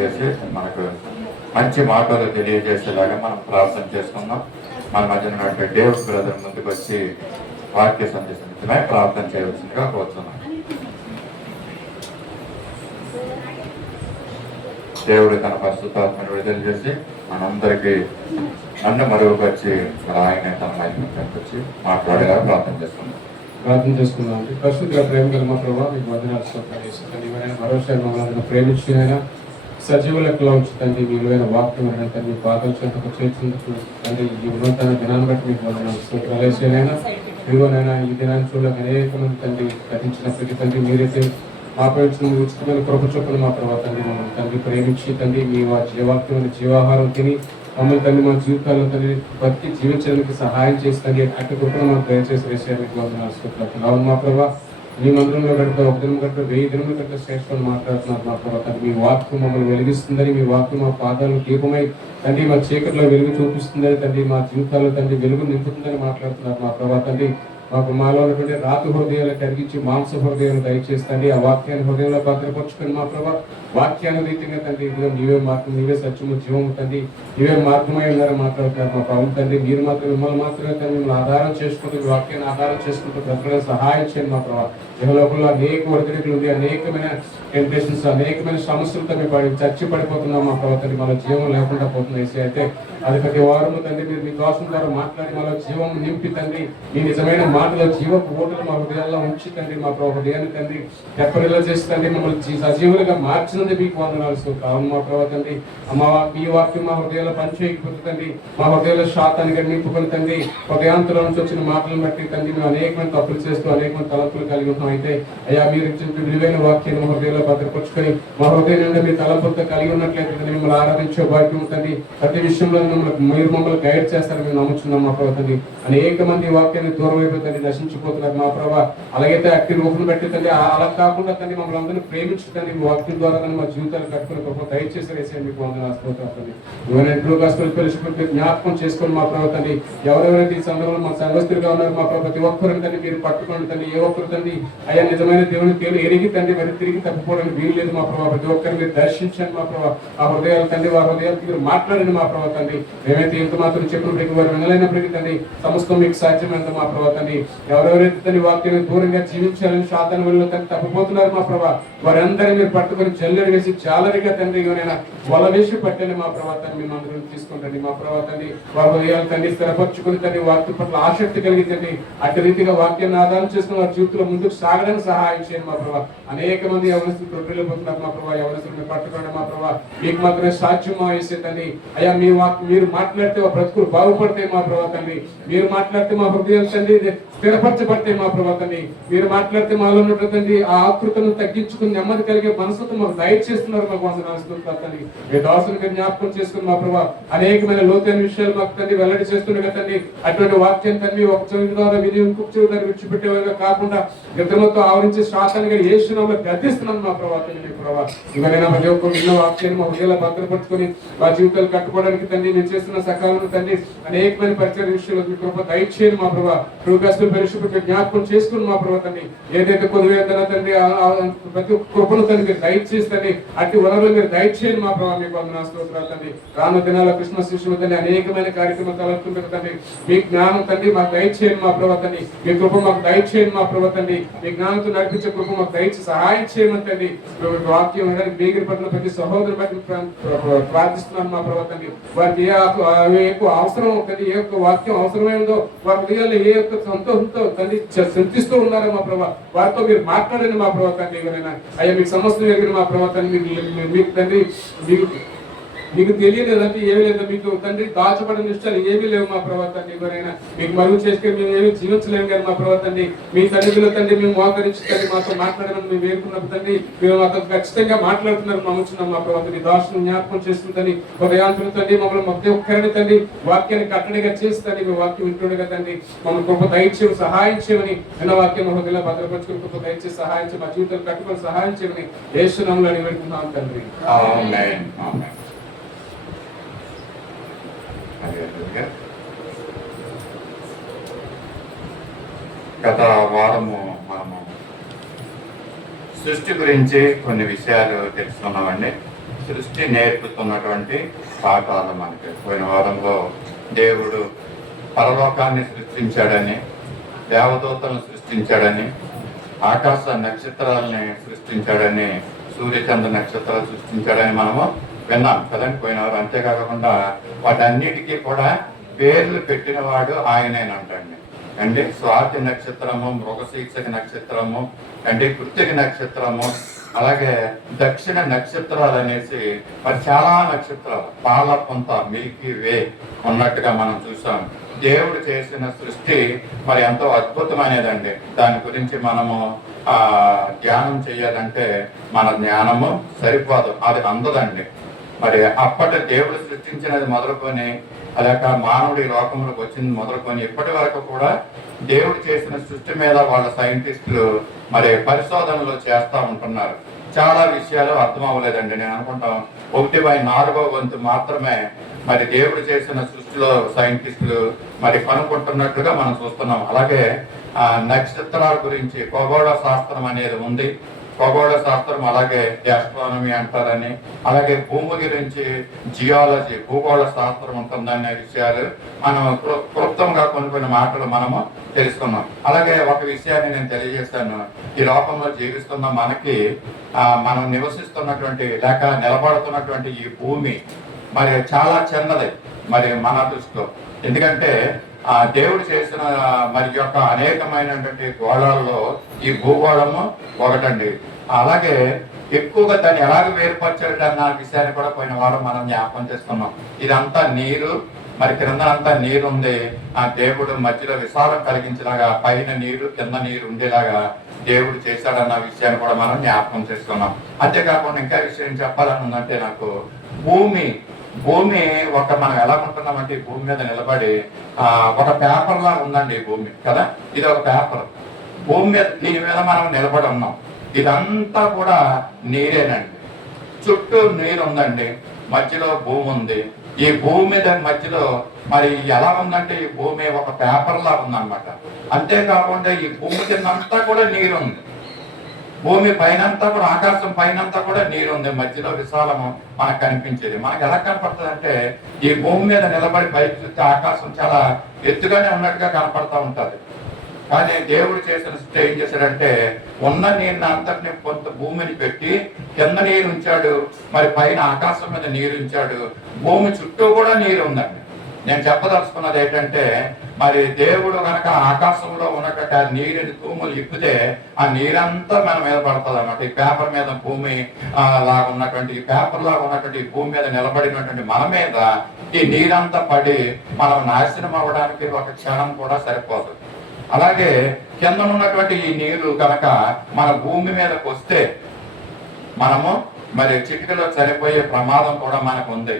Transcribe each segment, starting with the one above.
చేసి మనకు మంచి మాటలు తెలియజేసేలాగా మనం ప్రార్థన చేసుకుందాం. మన మధ్యన ఉన్నటువంటి డేవ్ బ్రదర్ ముందుకు వచ్చి వాక్య సందేశమే ప్రార్థన చేయవలసిందిగా కోరుతున్నాం. దేవుడు తన పరిశుద్ధాత్మను విడుదల చేసి మనందరికీ నన్ను మరుగుపరిచి ఆయన తన మహిమ కనిపించి మాట్లాడేలా ప్రార్థన చేసుకుందాం. అండి. పరిశుద్ధిగా ప్రేమ గల మా ప్రభావ మీకు వందనాలు స్తోత్రాలు. మరోసారి మమ్మల్ని ప్రేమించిన సజీవ లెక్కలో ఉంచుతండి. మీ విలువైన వాక్యం తండ్రి మీ పాదం చెంతకు చేర్చేందుకు తండ్రి ఈ ఉన్నతన దినాన్ని బట్టి మీకు వందనాలు స్తోత్రాలు. ఇదిగోనైనా ఈ దినాన్ని చూడక అనేక మంది తండ్రి గతించినప్పటికీ తండ్రి మీరైతే మాపై ఉచితమైన కృప చొప్పున మా ప్రభావ తండ్రి మమ్మల్ని తండ్రి ప్రేమించి తండ్రి మీ జీవాక్యమైన జీవాహారం తిని మమ్మల్ని తండ్రి మా జీవితాల్లో తండ్రి బతికి జీవించడానికి సహాయం చేసి తండ్రి అట్టి కృపను మనం దయచేసి వేసేయాలని వందనాలు స్తోత్రాలు. అవును మా ప్రభావ మీ మందిరంలో గడిపే ఒక దినం గడిపే 1000 దినముల కంటే శ్రేష్టం మాట్లాడుతున్నారు మా ప్రభావ తండ్రి. మీ వాక్యం మమ్మల్ని వెలిగిస్తుందని, మీ వాక్యం మా పాదాలు దీపమై తండ్రి మా చీకట్లో వెలుగు చూపిస్తుందని తండ్రి, మా జీవితాల్లో తండ్రి వెలుగు నింపుతుందని మాట్లాడుతున్నారు మా ప్రభావ తండ్రి. మాలో ఉన్నటువంటి రాతి హృదయాలు కరిగించి మాంస హృదయాలు దయచేస్తండి. ఆ వాక్యాన్ని హృదయంలో భద్రపరుచుకొని మా ప్రభావ వాక్యానురీతిగా తండ్రి నీవే మార్గం, నీవే సత్యము జీవము తండ్రి, నీవే మార్గమై ఉన్నారని మాట్లాడుతున్నారు మా ప్రభు తండ్రి. మీరు మాత్రం మిమ్మల్ని మాత్రమే తండ్రి మిమ్మల్ని ఆధారం చేసుకుంటూ వాక్యాన్ని ఆధారం చేసుకుంటూ బ్రతకడానికి సహాయం చేయండి మా ప్రభావ. లోపల అనేక ఒడిదుడుకులు ఉంది, అనేకమైన టెంప్టేషన్స్, అనేకమైన సమస్యలతో మేము చర్చి పడిపోతున్నాం మా ప్రభావ తండ్రి. మన జీవం లేకుండా పోతుంది. అయితే అది ప్రతి వారము తండ్రి మీరు మీ దోషం ద్వారా మాట్లాడి మన జీవం నింపి తండ్రి మీ నిజమైన మాటలో జీవపు ఓటలు మా హృదయాల్లో ఉంచి తండ్రి మా ప్రభావ హృదయాన్ని తండ్రి తెప్పరిలో చేసి తండ్రి మమ్మల్ని సజీవులుగా మార్చినందుకు మీకు వందనాలు కావును మా ప్రభావ తండ్రి. మీ వాక్యం మా హృదయాల్లో పనిచేయకపోతే తండ్రి మా హృదయాల్లో శాతానికి నింపుకొని తండ్రి హృదయాంతరం నుంచి వచ్చిన మాటలను బట్టి తండ్రి మేము అనేకమైన తప్పులు చేస్తూ అనేకమైన తలంపులు కలిగి ఉన్నాం. అయితే అయ్యా మీరు ఇచ్చిన విలువైన వాక్యాన్ని మా హృదయంలో భద్రపరుచుకొని మా హృదయం నుండి మీ తలంపులతో కలిగి ఉన్నట్లయితే మిమ్మల్ని ఆరాధించే భాగ్యం తండ్రి ప్రతి విషయంలో మీరు మమ్మల్ని గైడ్ చేస్తారని మేము నమ్ముచున్నాం మా ప్రభావ తండ్రి. అనేక మంది వాక్యాన్ని దూరం అయిపోతుంది నశించిపోతున్నారు మా ప్రభావ. అలాగైతే అట్టి రూపం పెట్టి తండ్రి అలా కాకుండా తండ్రి మమ్మల్ని అందరినీ ప్రేమించుతండి మీ వాక్యం ద్వారా మా జీవితాలు కట్టుకుని గొప్ప దయచేసి వేసేయండి మీకు వందనాలు. ఇవన్నీ జ్ఞాపకం చేసుకొని మా ప్రభావ తండ్రి ఎవరెవరైతే ఈ సందర్భంలో మా సంఘస్థులుగా ఉన్నారు మా ప్రభావ ప్రతి ఒక్కరిని తండ్రి మీరు పట్టుకోండి తండ్రి. ఏ ఒక్కరు తండ్రి అయ్యా నిజమైన దేవుని ఎరిగి తండ్రి మరి తిరిగి తప్పిపోవడానికి వీలు లేదు మా ప్రభావ. ప్రతి ఒక్కరిని మీరు దర్శించండి మా ప్రభావ. ఆ హృదయాలు తండ్రి వారి హృదయాలకి మీరు మాట్లాడండి మా ప్రభావ తండ్రి. మేమైతే ఎంత మాత్రం చెప్పినప్పటికీ వారు వినలేనప్పటికీ తండ్రి సమస్తం మీకు సాధ్యమైనంత మా ప్రభావ తండ్రి. ఎవరెవరైతే తండ్రి వాక్యాన్ని దూరంగా జీవించాలని శాతాన్ని వల్ల తండ్రి తప్పిపోతున్నారు మా ప్రభావ వారందరినీ మీరు పట్టుకొని జల్లెడు వేసి జాలరిగా తండ్రి ఎవరైనా వల వేసి పట్టండి మా ప్రభావ తండ్రి. మీ మందిరం తీసుకుంటండి మా ప్రభావ తండ్రి. వారి హృదయాలు తండ్రి స్థిరపరచుకుని తండ్రి వాక్యం పట్ల ఆసక్తి కలిగి తండ్రి అట్టి రీతిగా వాక్యాన్ని ఆధారం చేసుకుని వారి జీవితంలో ముందుకు సాగడానికి సహాయం చేయండి మా ప్రభావ. అనేక మంది యవనస్తులు ప్రొడ్డుపోతున్నారు మా ప్రభావ. యవనస్తులు పట్టుకోండి మా ప్రభావ. మీకు మాత్రమే సాధ్యమా వేసే తండ్రి. అయ్యా మీరు మాట్లాడితే మా బ్రతుకులు బాగుపడతాయి మా ప్రభావ తండ్రి. మీరు మాట్లాడితే మా హృదయాలు తండ్రి స్థిరపరచబడతాయి మా ప్రభావ తండ్రి. మీరు మాట్లాడితే మాలో ఉన్నటువంటి ఆ ఆకృతను తగ్గించుకుని నెమ్మది కలిగే మనసుతో మాకు దయచేస్తున్నారు మాకు వందనాలు తండ్రి. మీ దాసుని జ్ఞాపకం చేసుకుని మా ప్రభావ అనేకమైన లోతైన విషయాలు మాకు తండ్రి వెల్లడి చేస్తుండగా తండ్రి అటువంటి వాక్యం తండ్రి ఒక చెవి ద్వారా విని ఇంకొక చెవి ద్వారా విడిచిపెట్టేవారుగా కాకుండా గతమంతో ఆవరించి శాతాన్ని ఏ క్షణంలో గర్దిస్తున్నాను మా ప్రభావ తండ్రి. మీ ప్రభావ ఇవన్నీ ప్రతి ఒక్క విన్న వాక్యాన్ని మా హృదయాలు భద్రపరుచుకొని మా జీవితాలు కట్టుకోవడానికి తండ్రి మీరు చేస్తున్న సకాలంలో తండ్రి అనేకమైన పరిచయ విషయాలు మీ కృప దయచేయండి మా ప్రభావ. రూపాయలు పరిశుభ్రత జ్ఞాపకం చేసుకుని మా ప్రభావ తండ్రి ఏదైతే కొద్దివేదన తండ్రి ప్రతి కృపను తండ్రి మీరు దయచేస్తండి. అట్టి వనరులు మీరు దయచేయండి మా ప్రభావ. మీకు వందనాలు స్తోత్రాలు తండ్రి. రాను దినాల క్రిస్మస్ విషయంలో తండ్రి అనేకమైన కార్యక్రమాలు తలెత్తుంటారు తండ్రి. మీ జ్ఞానం తండ్రి మాకు దయచేయండి మా ప్రభావ తండ్రి. మీ కృప మాకు దయచేయండి మా ప్రభావ తండ్రి. మీ జ్ఞానంతో నడిపించే కృప మాకు దయచేసి సహాయం చేయమని తండ్రి. వాక్యం వినడానికి బేగిరి పట్ల ప్రతి సహోదరు బట్టి ప్రార్థిస్తున్నాను మా ప్రభావ తండ్రి. వారికి ఏ అవసరం తండ్రి ఏ యొక్క వాక్యం అవసరమైందో వారి హృదయాల్లో ఏ యొక్క సంతోషంతో తండ్రి చింతిస్తూ ఉన్నారో మా ప్రభావ వారితో మీరు మాట్లాడండి మా ప్రభావ తండ్రి. ఎవరైనా అయ్యా మీకు సమస్యలు ఎగిరి మా ప్రభావ తండ్రి మీకు తండ్రి మీకు తెలియలేదంటే ఏమీ లేదు. మీకు తండ్రి దాచబడిన ఇష్టాలు ఏమీ లేవు మా ప్రభావ తండ్రి. ఎవరైనా మీకు మరుగు చేసుకుని మేము ఏమీ జీవించలేము కానీ మా ప్రభావ తండ్రి మీ తండ్రిలో తండ్రి మేము మోకరించి తండ్రి మాతో మాట్లాడమని మేము వేరుకున్నప్పుడు తండ్రి మేము మాతో ఖచ్చితంగా మాట్లాడుతున్నారు నమ్ముచున్నాం మా ప్రభావ తండ్రి. దాసును జ్ఞాపకం చేసుకుంటండి హృదయాంతులు తండ్రి మమ్మల్ని ప్రతి ఒక్కరిని తండ్రి వాక్యాన్ని కట్టడిగా చేస్తుంది. మీ వాక్యం వింటుండగా తండ్రి మమ్మల్ని గొప్ప దయచేవి సహాయం చేయమని విన్న వాక్యం హృదయంలో భద్రపరుచుకుని గొప్ప దయచేసి సహాయం చేయ మా జీవితాలు కట్టుకొని సహాయం చేయమని యేసు నామములో అడిగిపెడుతున్నాం తండ్రి. గత వారము మనము సృష్టి గురించి కొన్ని విషయాలు తెలుసుకున్నామండి. సృష్టి నేర్పుతున్నటువంటి పాఠాలు మనకి. పోయిన వారంలో దేవుడు పరలోకాన్ని సృష్టించాడని, దేవదూతలను సృష్టించాడని, ఆకాశ నక్షత్రాలని సృష్టించాడని, సూర్యచంద్ర నక్షత్రాలు సృష్టించాడని మనము విన్నాం కదండి పోయిన వారు. అంతేకాకుండా వాటన్నిటికీ కూడా పేర్లు పెట్టినవాడు ఆయనేనంటండి. అంటే స్వాతి నక్షత్రము, మృగశీర్షక నక్షత్రము, అంటే కృతిక నక్షత్రము, అలాగే దక్షిణ నక్షత్రాలు అనేసి మరి చాలా నక్షత్రాలు, పాల పొంత, మిల్కీ వే ఉన్నట్టుగా మనం చూసాం. దేవుడు చేసిన సృష్టి మరి ఎంతో అద్భుతమైనదండి. దాని గురించి మనము ధ్యానం చేయాలంటే మన జ్ఞానము సరిపోదు, అది అందదండి. మరి అప్పటి దేవుడు సృష్టించినది మొదలుకొని అలాగ మానవుడి లోకంలోకి వచ్చింది మొదలుకొని ఇప్పటి వరకు కూడా దేవుడు చేసిన సృష్టి మీద వాళ్ళ సైంటిస్టులు మరి పరిశోధనలు చేస్తూ ఉంటున్నారు. చాలా విషయాలు అర్థం అవ్వలేదండి. నేను అనుకుంటాం 1/4 మాత్రమే మరి దేవుడు చేసిన సృష్టిలో సైంటిస్టులు మరి కనుక్కుంటున్నట్లుగా మనం చూస్తున్నాం. అలాగే నక్షత్రాల గురించి ఖగోళ శాస్త్రం అనేది ఉంది. ఖగోళ శాస్త్రం అలాగే ఆస్ట్రానమీ అంటారని, అలాగే భూమి గురించి జియాలజీ, భూగోళ శాస్త్రం ఉంటుందనే విషయాలు మనం క్లుప్తంగా కొన్ని మాటలు మనము తెలుసుకున్నాం. అలాగే ఒక విషయాన్ని నేను తెలియజేస్తాను. ఈ లోకంలో జీవిస్తున్న మనకి మనం నివసిస్తున్నటువంటి లేక నిలబడుతున్నటువంటి ఈ భూమి మరి చాలా చిన్నది మరి మన దృష్టిలో. ఎందుకంటే దేవుడు చేసిన మరి యొక్క అనేకమైనటువంటి గోళాల్లో ఈ భూగోళము ఒకటండి. అలాగే ఎక్కువగా దాన్ని ఎలాగ వేరుపరచాడు అన్న విషయాన్ని కూడా పోయిన వారం మనం జ్ఞాపకం చేసుకున్నాం. ఇదంతా నీరు, మరి క్రిందనంతా నీరు ఉంది. దేవుడు మధ్యలో విశాలం కలిగించేలాగా పైన నీరు కింద నీరు ఉండేలాగా దేవుడు చేశాడన్న విషయాన్ని కూడా మనం జ్ఞాపకం చేసుకున్నాం. అంతేకాకుండా ఇంకా విషయం చెప్పాలని ఉందంటే నాకు భూమి ఒక మనం ఎలా ఉంటున్నామంటే ఈ భూమి మీద నిలబడి ఒక పేపర్ లా ఉందండి ఈ భూమి కదా. ఇది ఒక పేపర్. భూమి మీద దీని మీద మనం నిలబడి ఉన్నాం. ఇదంతా కూడా నీరేనండి. చుట్టూ నీరు ఉందండి, మధ్యలో భూమి ఉంది. ఈ భూమి మీద మధ్యలో మరి ఎలా ఉందంటే ఈ భూమి ఒక పేపర్ లా ఉందన్నమాట. అంతేకాకుండా ఈ భూమి కిందంతా కూడా నీరు ఉంది. భూమి పైనంతా కూడా, ఆకాశం పైనంతా కూడా నీరు ఉంది. మధ్యలో విశాలము మనకు కనిపించేది. మనకు ఎలా కనపడుతుంది అంటే ఈ భూమి మీద నిలబడి పైకి చూస్తే ఆకాశం చాలా ఎత్తుగానే ఉన్నట్టుగా కనపడతా ఉంటది. కానీ దేవుడు చేసిన సృష్టి ఏం చేశాడంటే ఉన్న నీరుని అంతటిని కొంత భూమిని పెట్టి కింద నీరు ఉంచాడు, మరి పైన ఆకాశం మీద నీరు ఉంచాడు. భూమి చుట్టూ కూడా నీరు ఉందండి. నేను చెప్పదలుచుకున్నది ఏంటంటే మరి దేవుడు కనుక ఆకాశంలో ఉన్నటువంటి ఆ నీరుని తూములు ఇప్పితే ఆ నీరంతా మన మీద పడుతుంది అన్నమాట. ఈ పేపర్ మీద భూమి లాగా ఉన్నటువంటి, ఈ పేపర్ లాగా ఉన్నటువంటి ఈ భూమి మీద నిలబడినటువంటి మన మీద ఈ నీరంతా పడి మనం నాశనం అవ్వడానికి ఒక క్షణం కూడా సరిపోదు. అలాగే కింద ఉన్నటువంటి ఈ నీరు కనుక మన భూమి మీదకి వస్తే మనము మరి చిటికలో చనిపోయే ప్రమాదం కూడా మనకు ఉంది.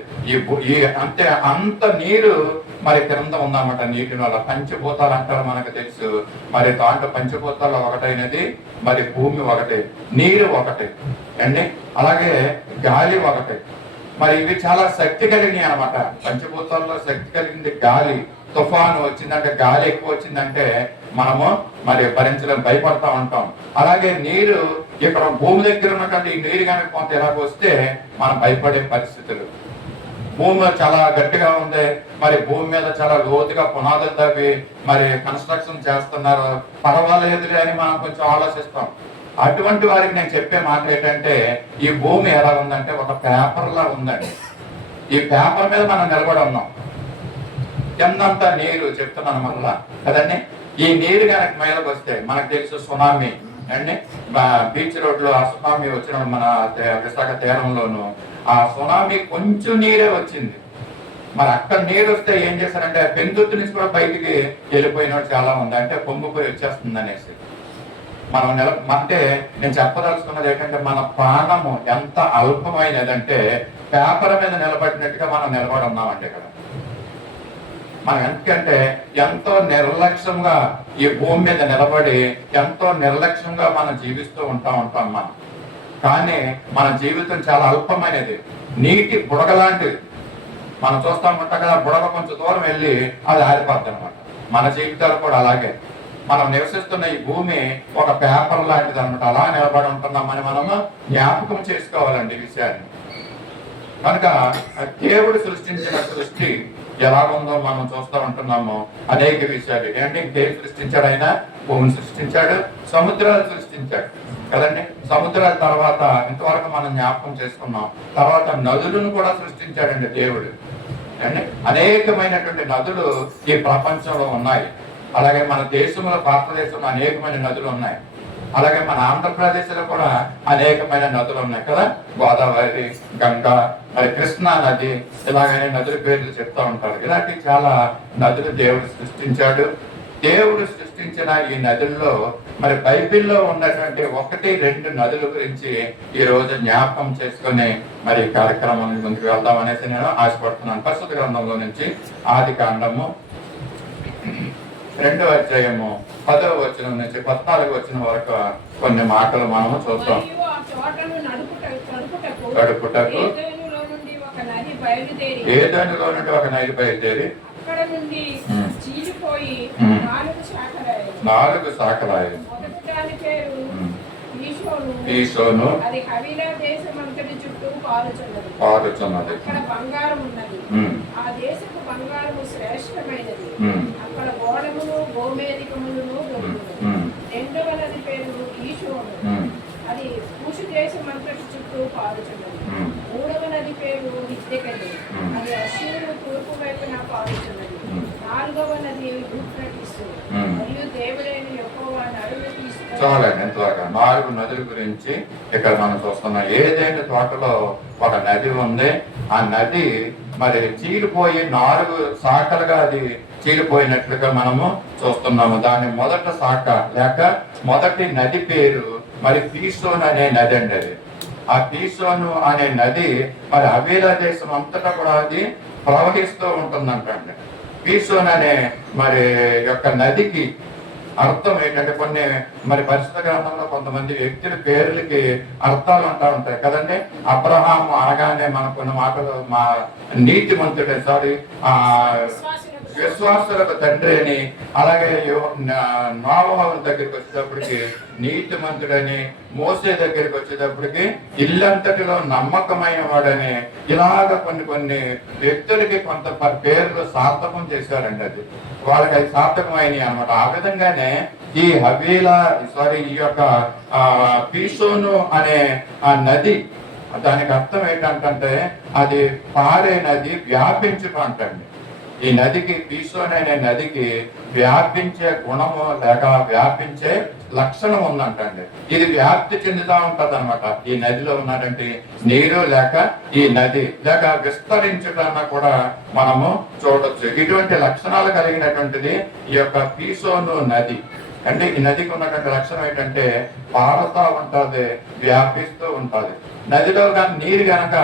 అంత నీరు మరి క్రింద ఉందన్నమాట. నీటి వల్ల పంచభూతాలు అంటారు మనకు తెలుసు. మరి దాంట్లో పంచభూతాలు ఒకటైనది మరి భూమి ఒకటి, నీరు ఒకటి అండి, అలాగే గాలి ఒకటి. మరి ఇవి చాలా శక్తి కలిగినవి అనమాట. పంచభూతాల్లో శక్తి కలిగింది గాలి. తుఫాను వచ్చిందంటే, గాలి ఎక్కువ వచ్చిందంటే మనము మరి భరించడం భయపడతా ఉంటాం. అలాగే నీరు ఇక్కడ భూమి దగ్గర ఉన్నటువంటి ఈ నీరు కనుక కొంత ఎలాగ వస్తే మనం భయపడే పరిస్థితులు. భూమి చాలా గట్టిగా ఉంది, మరి భూమి మీద చాలా లోతుగా పునాదులు తవ్వి మరి కన్స్ట్రక్షన్ చేస్తున్నారు, పర్వాలేదు అని మనం కొంచెం ఆలోచిస్తాం. అటువంటి వారికి నేను చెప్పే మాట ఏంటంటే ఈ భూమి ఎలా ఉందంటే ఒక పేపర్ లా ఉందండి. ఈ పేపర్ మీద మనం నిలబడి ఉన్నాం. కిందంతా నీరు చెప్తున్నాను మళ్ళా కదండి. ఈ నీరు కనుక మీదకి వస్తే మనకు తెలుసు సునామీ అండి. బీచ్ రోడ్ లో ఆ సునామీ వచ్చినప్పుడు మన విశాఖ తీరంలోను ఆ సునామీ కొంచెం నీరే వచ్చింది. మరి అక్కడ నీరు వస్తే ఏం చేశారంటే పెందుర్తి నుంచి కూడా బయటికి వెళ్ళిపోయిన చాలా ఉంది. అంటే పొంగిపోయి వచ్చేస్తుంది అనేసి మనం అంటే నేను చెప్పదలుచుకున్నది ఏంటంటే మన ప్రాణము ఎంత అల్పమైనదంటే పేపర్ మీద నిలబడినట్టుగా మనం నిలబడి ఉన్నామంటే ఇక్కడ మనం. ఎందుకంటే ఎంతో నిర్లక్ష్యంగా ఈ భూమి మీద నిలబడి ఎంతో నిర్లక్ష్యంగా మనం జీవిస్తూ ఉంటాం మనం. కానీ మన జీవితం చాలా అల్పమైనది, నీటి బుడగలాంటిది. మనం చూస్తూ ఉంటాం కదా, బుడగ కొంచెం దూరం వెళ్ళి అది ఆరిపోద్ది అనమాట. మన జీవితాలు కూడా అలాగే. మనం నివసిస్తున్న ఈ భూమి ఒక పేపర్ లాంటిది అనమాట. అలా నిలబడి ఉంటున్నామని మనము జ్ఞాపకం చేసుకోవాలండి ఈ విషయాన్ని. కనుక దేవుడు సృష్టించిన సృష్టి ఎలా ఉందో మనం చూస్తూ ఉంటున్నాము. అనేక విషయాలు ఏంటంటే ఇంకేం సృష్టించాడు ఆయన? భూమిని సృష్టించాడు, సముద్రాలు సృష్టించాడు కదండి. సముద్రాల తర్వాత ఇంతవరకు మనం జ్ఞాపకం చేసుకున్నాం. తర్వాత నదులను కూడా సృష్టించాడండి దేవుడు అండి. అనేకమైనటువంటి నదులు ఈ ప్రపంచంలో ఉన్నాయి. అలాగే మన దేశంలో, భారతదేశంలో అనేకమైన నదులు ఉన్నాయి. అలాగే మన ఆంధ్రప్రదేశ్లో కూడా అనేకమైన నదులు ఉన్నాయి కదా. గోదావరి, గంగా, మరి కృష్ణా నది, ఇలాగనే నదుల పేర్లు చెప్తూ ఉంటారు. ఇలాంటి చాలా నదులు దేవుడు సృష్టించాడు. దేవుడు సృష్టించిన ఈ నదుల్లో మరి బైబిల్లో ఉన్నటువంటి 1-2 నదుల గురించి ఈ రోజు జ్ఞాపకం చేసుకుని మరి కార్యక్రమం ముందుకు వెళ్దాం అనేసి నేను ఆశపడుతున్నాను. పరిశుద్ధ గ్రంథంలో నుంచి ఆది కాండము 2వ అధ్యాయము 10వ వచనం నుంచి 14వ వచనం వరకు కొన్ని మాటలు మనము చూద్దాం. గడుపుటకు ఏదైనాలో నుండి ఒక నది బయలుదేరి అక్కడ నుండి చీలిపోయి 4 శాఖలాయను. దాని పేరు ఈసోను, అది హవీలా దేశమంతటి చుట్టూ పారుచున్నది. అక్కడ బంగారం ఉన్నది. ఆ దేశపు బంగారము శ్రేష్టమైనది. అక్కడ గోడములు గోమేధికములను దొరుకును. 2వ నది పేరు ఈషోను, అది కూషు దేశమంతటి చుట్టూ పారుచున్నది. 3వ నది పేరు హిత్తెకెలు, అది అశ్షూరు తూర్పు వైపున పారుచున్నది. 4వ నది యూఫ్రటీసు, మరియు దేవుడైన యెహోవా నడుము తీసుకుని. చాలండి ఎంతలాగా 4 నదుల గురించి ఇక్కడ మనం చూస్తున్నాం. ఏదైనా తోటలో ఒక నది ఉంది. ఆ నది మరి చీలిపోయి 4 శాఖలుగా అది చీలిపోయినట్లుగా మనము చూస్తున్నాము. దాని మొదట శాఖ లేక మొదటి నది పేరు మరి పీసోన్ అనే నది అండి. అది ఆ పీసోను అనే నది మరి హవీలా దేశం అంతటా కూడా అది ప్రవహిస్తూ ఉంటుందంటండి. పీసోన్ అనే మరి యొక్క నదికి అర్థం ఏంటంటే కొన్ని మరి పరిశుద్ధ గ్రంథంలో కొంతమంది వ్యక్తుల పేర్లకి అర్థాలు అంటూ ఉంటాయి కదండి. అబ్రహాము అనగానే మనకు కొన్ని మాటలు మా నీతిమంతుడే విశ్వాసులకు తండ్రి అని, అలాగే నోవహు దగ్గరికి వచ్చేటప్పటికి నీతిమంతుడని, మోసే దగ్గరికి వచ్చేటప్పటికి ఇల్లంతటిలో నమ్మకమైన వాడని, ఇలాగ కొన్ని వ్యక్తులకి కొంత పేర్లు సార్థకం చేశారండి. అది వాళ్ళకి అది సార్థకమైనవి అనమాట. ఆ విధంగానే ఈ హవీలా ఈ యొక్క పీసోను అనే ఆ నది, దానికి అర్థం ఏంటంటే అది పారే నది, వ్యాపించడం అంటండి. ఈ నదికి పీసోన్ అనే నదికి వ్యాపించే గుణము లేక వ్యాపించే లక్షణం ఉందంటండి. ఇది వ్యాప్తి చెందుతూ ఉంటది అనమాట. ఈ నదిలో ఉన్నటువంటి నీరు లేక ఈ నది లేక విస్తరించడాన్ని కూడా మనము చూడొచ్చు. ఇటువంటి లక్షణాలు కలిగినటువంటిది ఈ యొక్క పీసోను నది. అంటే ఈ నదికి ఉన్నటువంటి లక్షణం ఏంటంటే పారుతూ ఉంటుంది, వ్యాపిస్తూ ఉంటుంది. నదిలో కానీ నీరు గనక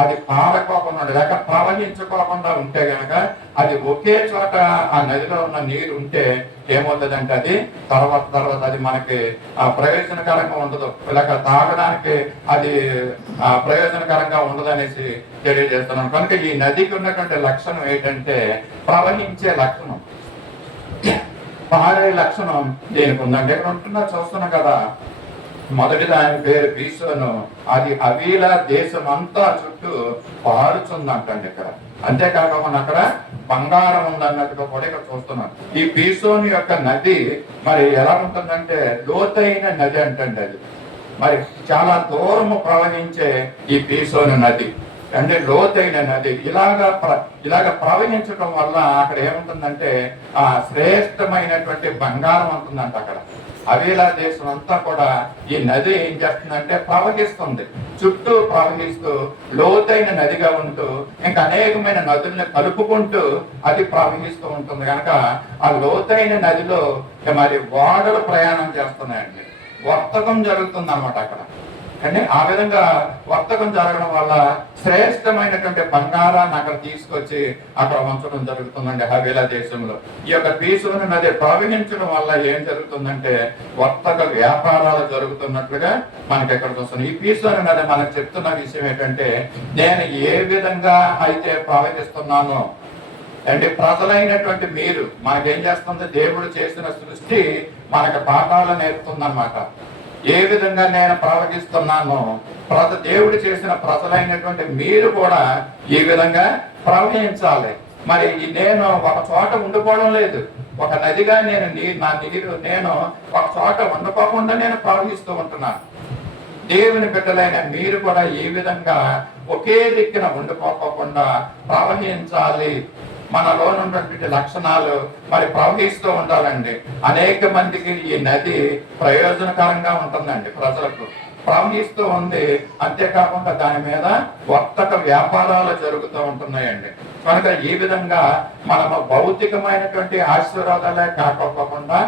అది పారకోకుండా లేక ప్రవహించుకోకుండా ఉంటే గనక అది ఒకే చోట ఆ నదిలో ఉన్న నీరు ఉంటే ఏమవుతుందంటే అది తర్వాత అది మనకి ప్రయోజనకరంగా ఉండదు, లేక తాగడానికి అది ప్రయోజనకరంగా ఉండదు అనేసి తెలియజేస్తున్నాను. కనుక ఈ నదికి ఉన్నటువంటి లక్షణం ఏంటంటే ప్రవహించే లక్షణం, పారే లక్షణం దేనికి ఉందంటే ఇక్కడ ఉంటున్నా చూస్తున్నాం కదా. మొదటి దాని పేరు పీసోను, అది హవీలా దేశం అంతా చుట్టూ పారుచుందంటండి ఇక్కడ. అంతేకాకుండా అక్కడ బంగారం ఉందన్నట్టుగా కూడా ఇక్కడ చూస్తున్నాం. ఈ పీసోను యొక్క నది మరి ఎలా ఉంటుందంటే లోతైన నది అంటండి. అది మరి చాలా దూరము ప్రవహించే ఈ పీసోను నది అంటే లోతైన నది. ఇలాగ ప్రవహించడం వల్ల అక్కడ ఏముంటుందంటే ఆ శ్రేష్టమైనటువంటి బంగారం ఉంటుందంట అక్కడ. హవీలా దేశం అంతా కూడా ఈ నది ఏం చేస్తుందంటే ప్రవహిస్తుంది, చుట్టూ ప్రవహిస్తూ లోతైన నదిగా ఉంటూ ఇంకా అనేకమైన నదుల్ని కలుపుకుంటూ అది ప్రవహిస్తూ ఉంటుంది. కనుక ఆ లోతైన నదిలో మరి ఓడలు ప్రయాణం చేస్తున్నాయండి. వర్తకం జరుగుతుంది అన్నమాట అక్కడ. అంటే ఆ విధంగా వర్తకం జరగడం వల్ల శ్రేష్టమైనటువంటి బంగారాన్ని అక్కడ తీసుకొచ్చి అక్కడ ఉంచడం జరుగుతుందండి హవీలా దేశంలో. ఈ యొక్క పీసోను నది ప్రవహించడం వల్ల ఏం జరుగుతుందంటే వర్తక వ్యాపారాలు జరుగుతున్నట్లుగా మనకి ఎక్కడ చూస్తున్నాం. ఈ పీసోను నది మనకు చెప్తున్న విషయం ఏంటంటే నేను ఏ విధంగా అయితే ప్రవహిస్తున్నానో అంటే ప్రజలైనటువంటి మీరు మనకేం చేస్తుంది, దేవుడు చేసిన సృష్టి మనకు పాఠాలు నేర్పుతుందన్నమాట. ఏ విధంగా నేను ప్రవహిస్తున్నానో దేవుడు చేసిన ప్రజలైనటువంటి మీరు కూడా ఈ విధంగా ప్రవహించాలి. మరి నేను ఒక చోట ఉండిపోవడం లేదు. ఒక నదిగా నా నీరు నేను ఒక చోట ఉండిపోకుండా నేను ప్రవహిస్తూ ఉంటున్నాను. దేవుని బిడ్డలైన మీరు కూడా ఈ విధంగా ఒకే దిక్కున ఉండిపోకుండా ప్రవహించాలి. మనలో ఉన్నటువంటి లక్షణాలు మరి ప్రవహిస్తూ ఉండాలండి. అనేక మందికి ఈ నది ప్రయోజనకరంగా ఉంటుందండి, ప్రజలకు ప్రవహిస్తూ ఉంది. అంతేకాకుండా దాని మీద వర్తక వ్యాపారాలు జరుగుతూ ఉంటున్నాయండి. కనుక ఈ విధంగా మనము భౌతికమైనటువంటి ఆశీర్వాదాలే కాకపోకుండా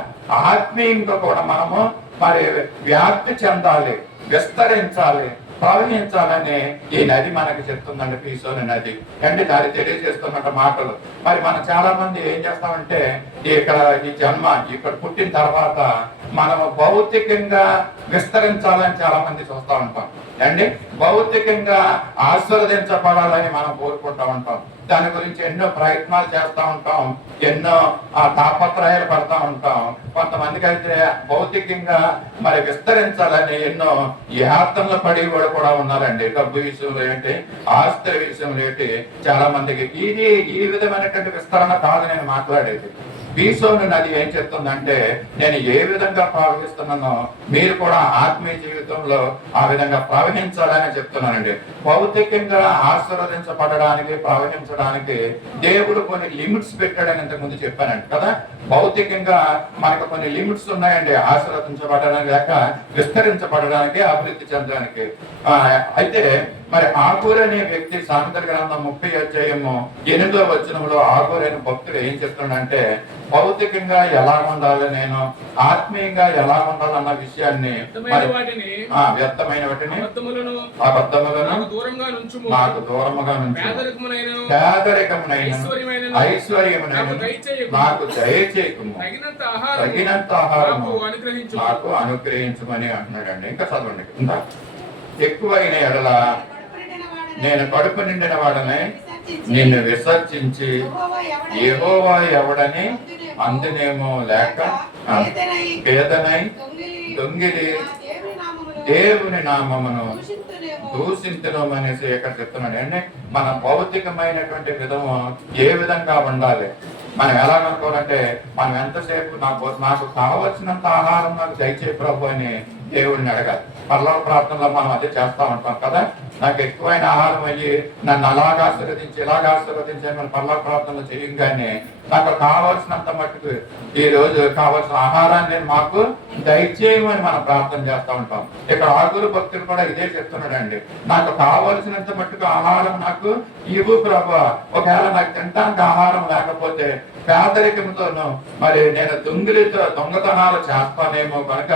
ఆత్మీయంగా కూడా మనము మరి వ్యాప్తి చెందాలి, విస్తరించాలి, ప్రవహించాలని ఈ నది మనకి చెప్తుందండి, పీసోని నది అండి. దాన్ని తెలియజేస్తున్న మాటలు. మరి మనం చాలా మంది ఏం చేస్తామంటే ఇక్కడ ఈ జన్మ ఇక్కడ పుట్టిన తర్వాత మనము భౌతికంగా విస్తరించాలని చాలా మంది చూస్తూ ఉంటాం అండి. భౌతికంగా ఆశీర్వదించబడాలని మనం కోరుకుంటూ ఉంటాం. దాని గురించి ఎన్నో ప్రయత్నాలు చేస్తూ ఉంటాం, ఎన్నో తాపత్రయాలు పడతా ఉంటాం. కొంతమందికి అయితే భౌతికంగా మరి విస్తరించాలని ఎన్నో యాత్రలు పడి కూడా ఉన్నారండి. డబ్బు విషయంలో ఏంటి, ఆస్తుల విషయంలో ఏంటి, చాలా మందికి ఇది ఈ విధమైనటువంటి విస్తరణ కాదు నేను మాట్లాడేది. పీసోని నది ఏం చెప్తుందంటే నేను ఏ విధంగా ప్రవహిస్తున్నానో మీరు కూడా ఆత్మీయ జీవితంలో ఆ విధంగా ప్రవహించాలని చెప్తున్నానండి. భౌతికంగా ఆశీర్వదించబడడానికి ప్రవహించడానికి దేవుడు కొన్ని లిమిట్స్ పెట్టాడని ఇంతకుముందు చెప్పానండి కదా. భౌతికంగా మనకు కొన్ని లిమిట్స్ ఉన్నాయండి, ఆశీర్వదించబడడానికి లేక విస్తరించబడడానికి, అభివృద్ధి చెందడానికి. అయితే మరి ఆగూరు అనే వ్యక్తి సామెతల గ్రంథం 30 వచనంలో ఆగూరు అనే భక్తుడు ఏం చెప్తున్నాడంటే భౌతికంగా ఎలా ఉండాలి, నేను ఆత్మీయంగా ఎలా ఉండాలన్న విషయాన్ని వ్యర్థమైన వాటిని అబద్ధములను నాకు దూరముగా నుంచి పేదరికమునైన ఐశ్వర్యమునైన నాకు దయచేయకుము, తగినంత ఆహారము నాకు అనుగ్రహించమని అంటున్నాడండి. ఇంకా చదవండి. ఇంకా ఎక్కువైన ఎడల నేను కడుపు నిండిన వాడనే నిన్ను విసర్జించి యెహోవా ఎవడని అందునేమో లేక పేదనై దొంగిలి దేవుని నామమును దూషించడం అనేసి ఇక్కడ చెప్తున్నాడు అండి. మన భౌతికమైనటువంటి విధము ఏ విధంగా ఉండాలి, మనం ఎలా అనుకోవాలంటే మనం ఎంతసేపు నాకు కావలసినంత ఆహారం నాకు దయచేయి ప్రభు అని దేవుడిని అడగాలి. పరలోక ప్రార్థనలో మనం అదే చేస్తూ ఉంటాం కదా. నాకు ఎక్కువైన ఆహారం అయ్యి నన్ను అలాగా ఆశీర్వదించి ఇలాగా ఆశీర్వదించి మన పరలోక ప్రార్థనలు చేయంగానే నాకు కావాల్సినంత మట్టుకు ఈ రోజు కావాల్సిన ఆహారాన్ని మాకు దయచేయమని మనం ప్రార్థన చేస్తూ ఉంటాం. ఇక్కడ ఆగురు భక్తులు కూడా ఇదే చెప్తున్నాడండి. నాకు కావాల్సినంత మట్టుకు ఆహారం నాకు ఇవ్వు ప్రభు. ఒకవేళ నాకు తినడానికి ఆహారం లేకపోతే పేదరికంతోనూ మరి నేను దొంగతనాలు చేస్తానేమో కనుక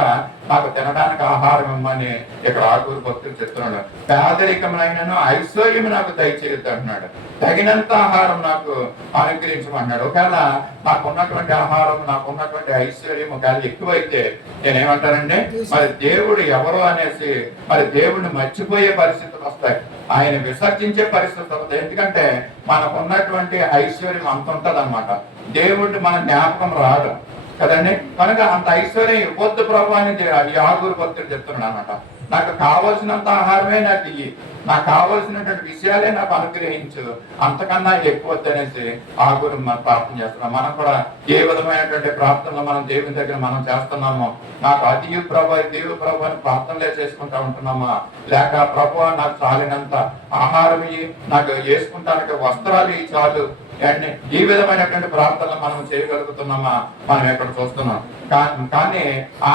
నాకు తినడానికి ఆహారం ఇవ్వమని ఇక్కడ ఆగురు భక్తులు చెప్తున్నాడు. పేదరికమైనను ఐశ్వర్యం నాకు దయచేయద్దు అంటున్నాడు. తగినంత ఆహారం నాకు అనుగ్రహించమన్నాడు. ఒకవేళ నాకున్నటువంటి ఆహారం నాకున్నటువంటి ఐశ్వర్యం ఒకవేళ ఎక్కువైతే నేనేమంటానంటే మరి దేవుడు ఎవరు అనేసి మరి దేవుడిని మర్చిపోయే పరిస్థితులు వస్తాయి, ఆయన విసర్జించే పరిస్థితి వస్తుంది. ఎందుకంటే మనకున్నటువంటి ఐశ్వర్యం అంత ఉంటది అనమాట. దేవుడిని మన జ్ఞాపకం రాడు కదండి. కనుక అంత ఐశ్వర్యం ఇవ్వద్దు ప్రభు అని ఆగురు భక్తులు చెప్తున్నాడు అనమాట. నాకు కావలసినంత ఆహారమే నాకు ఇయ్యి, నాకు కావలసినటువంటి విషయాలే నాకు అనుగ్రహించు, అంతకన్నా ఎక్కువ అనేసి ఆగురు మనం ప్రార్థన చేస్తున్నాం. మనం కూడా ఏ విధమైనటువంటి ప్రార్థనలు మనం దేవుని దగ్గర మనం చేస్తున్నామో, నాకు అది ప్రభు దేవు ప్రభు అని ప్రార్థనలే చేసుకుంటా ఉంటున్నామా, లేక ప్రభు నాకు చాలినంత ఆహారం ఇయ్యి, నాకు వేసుకుంటానికి వస్త్రాలు ఇవి చాలు అండ్ ఈ విధమైనటువంటి ప్రార్థనలు మనం చేయగలుగుతున్నామా మనం ఎక్కడ చూస్తున్నాం. కానీ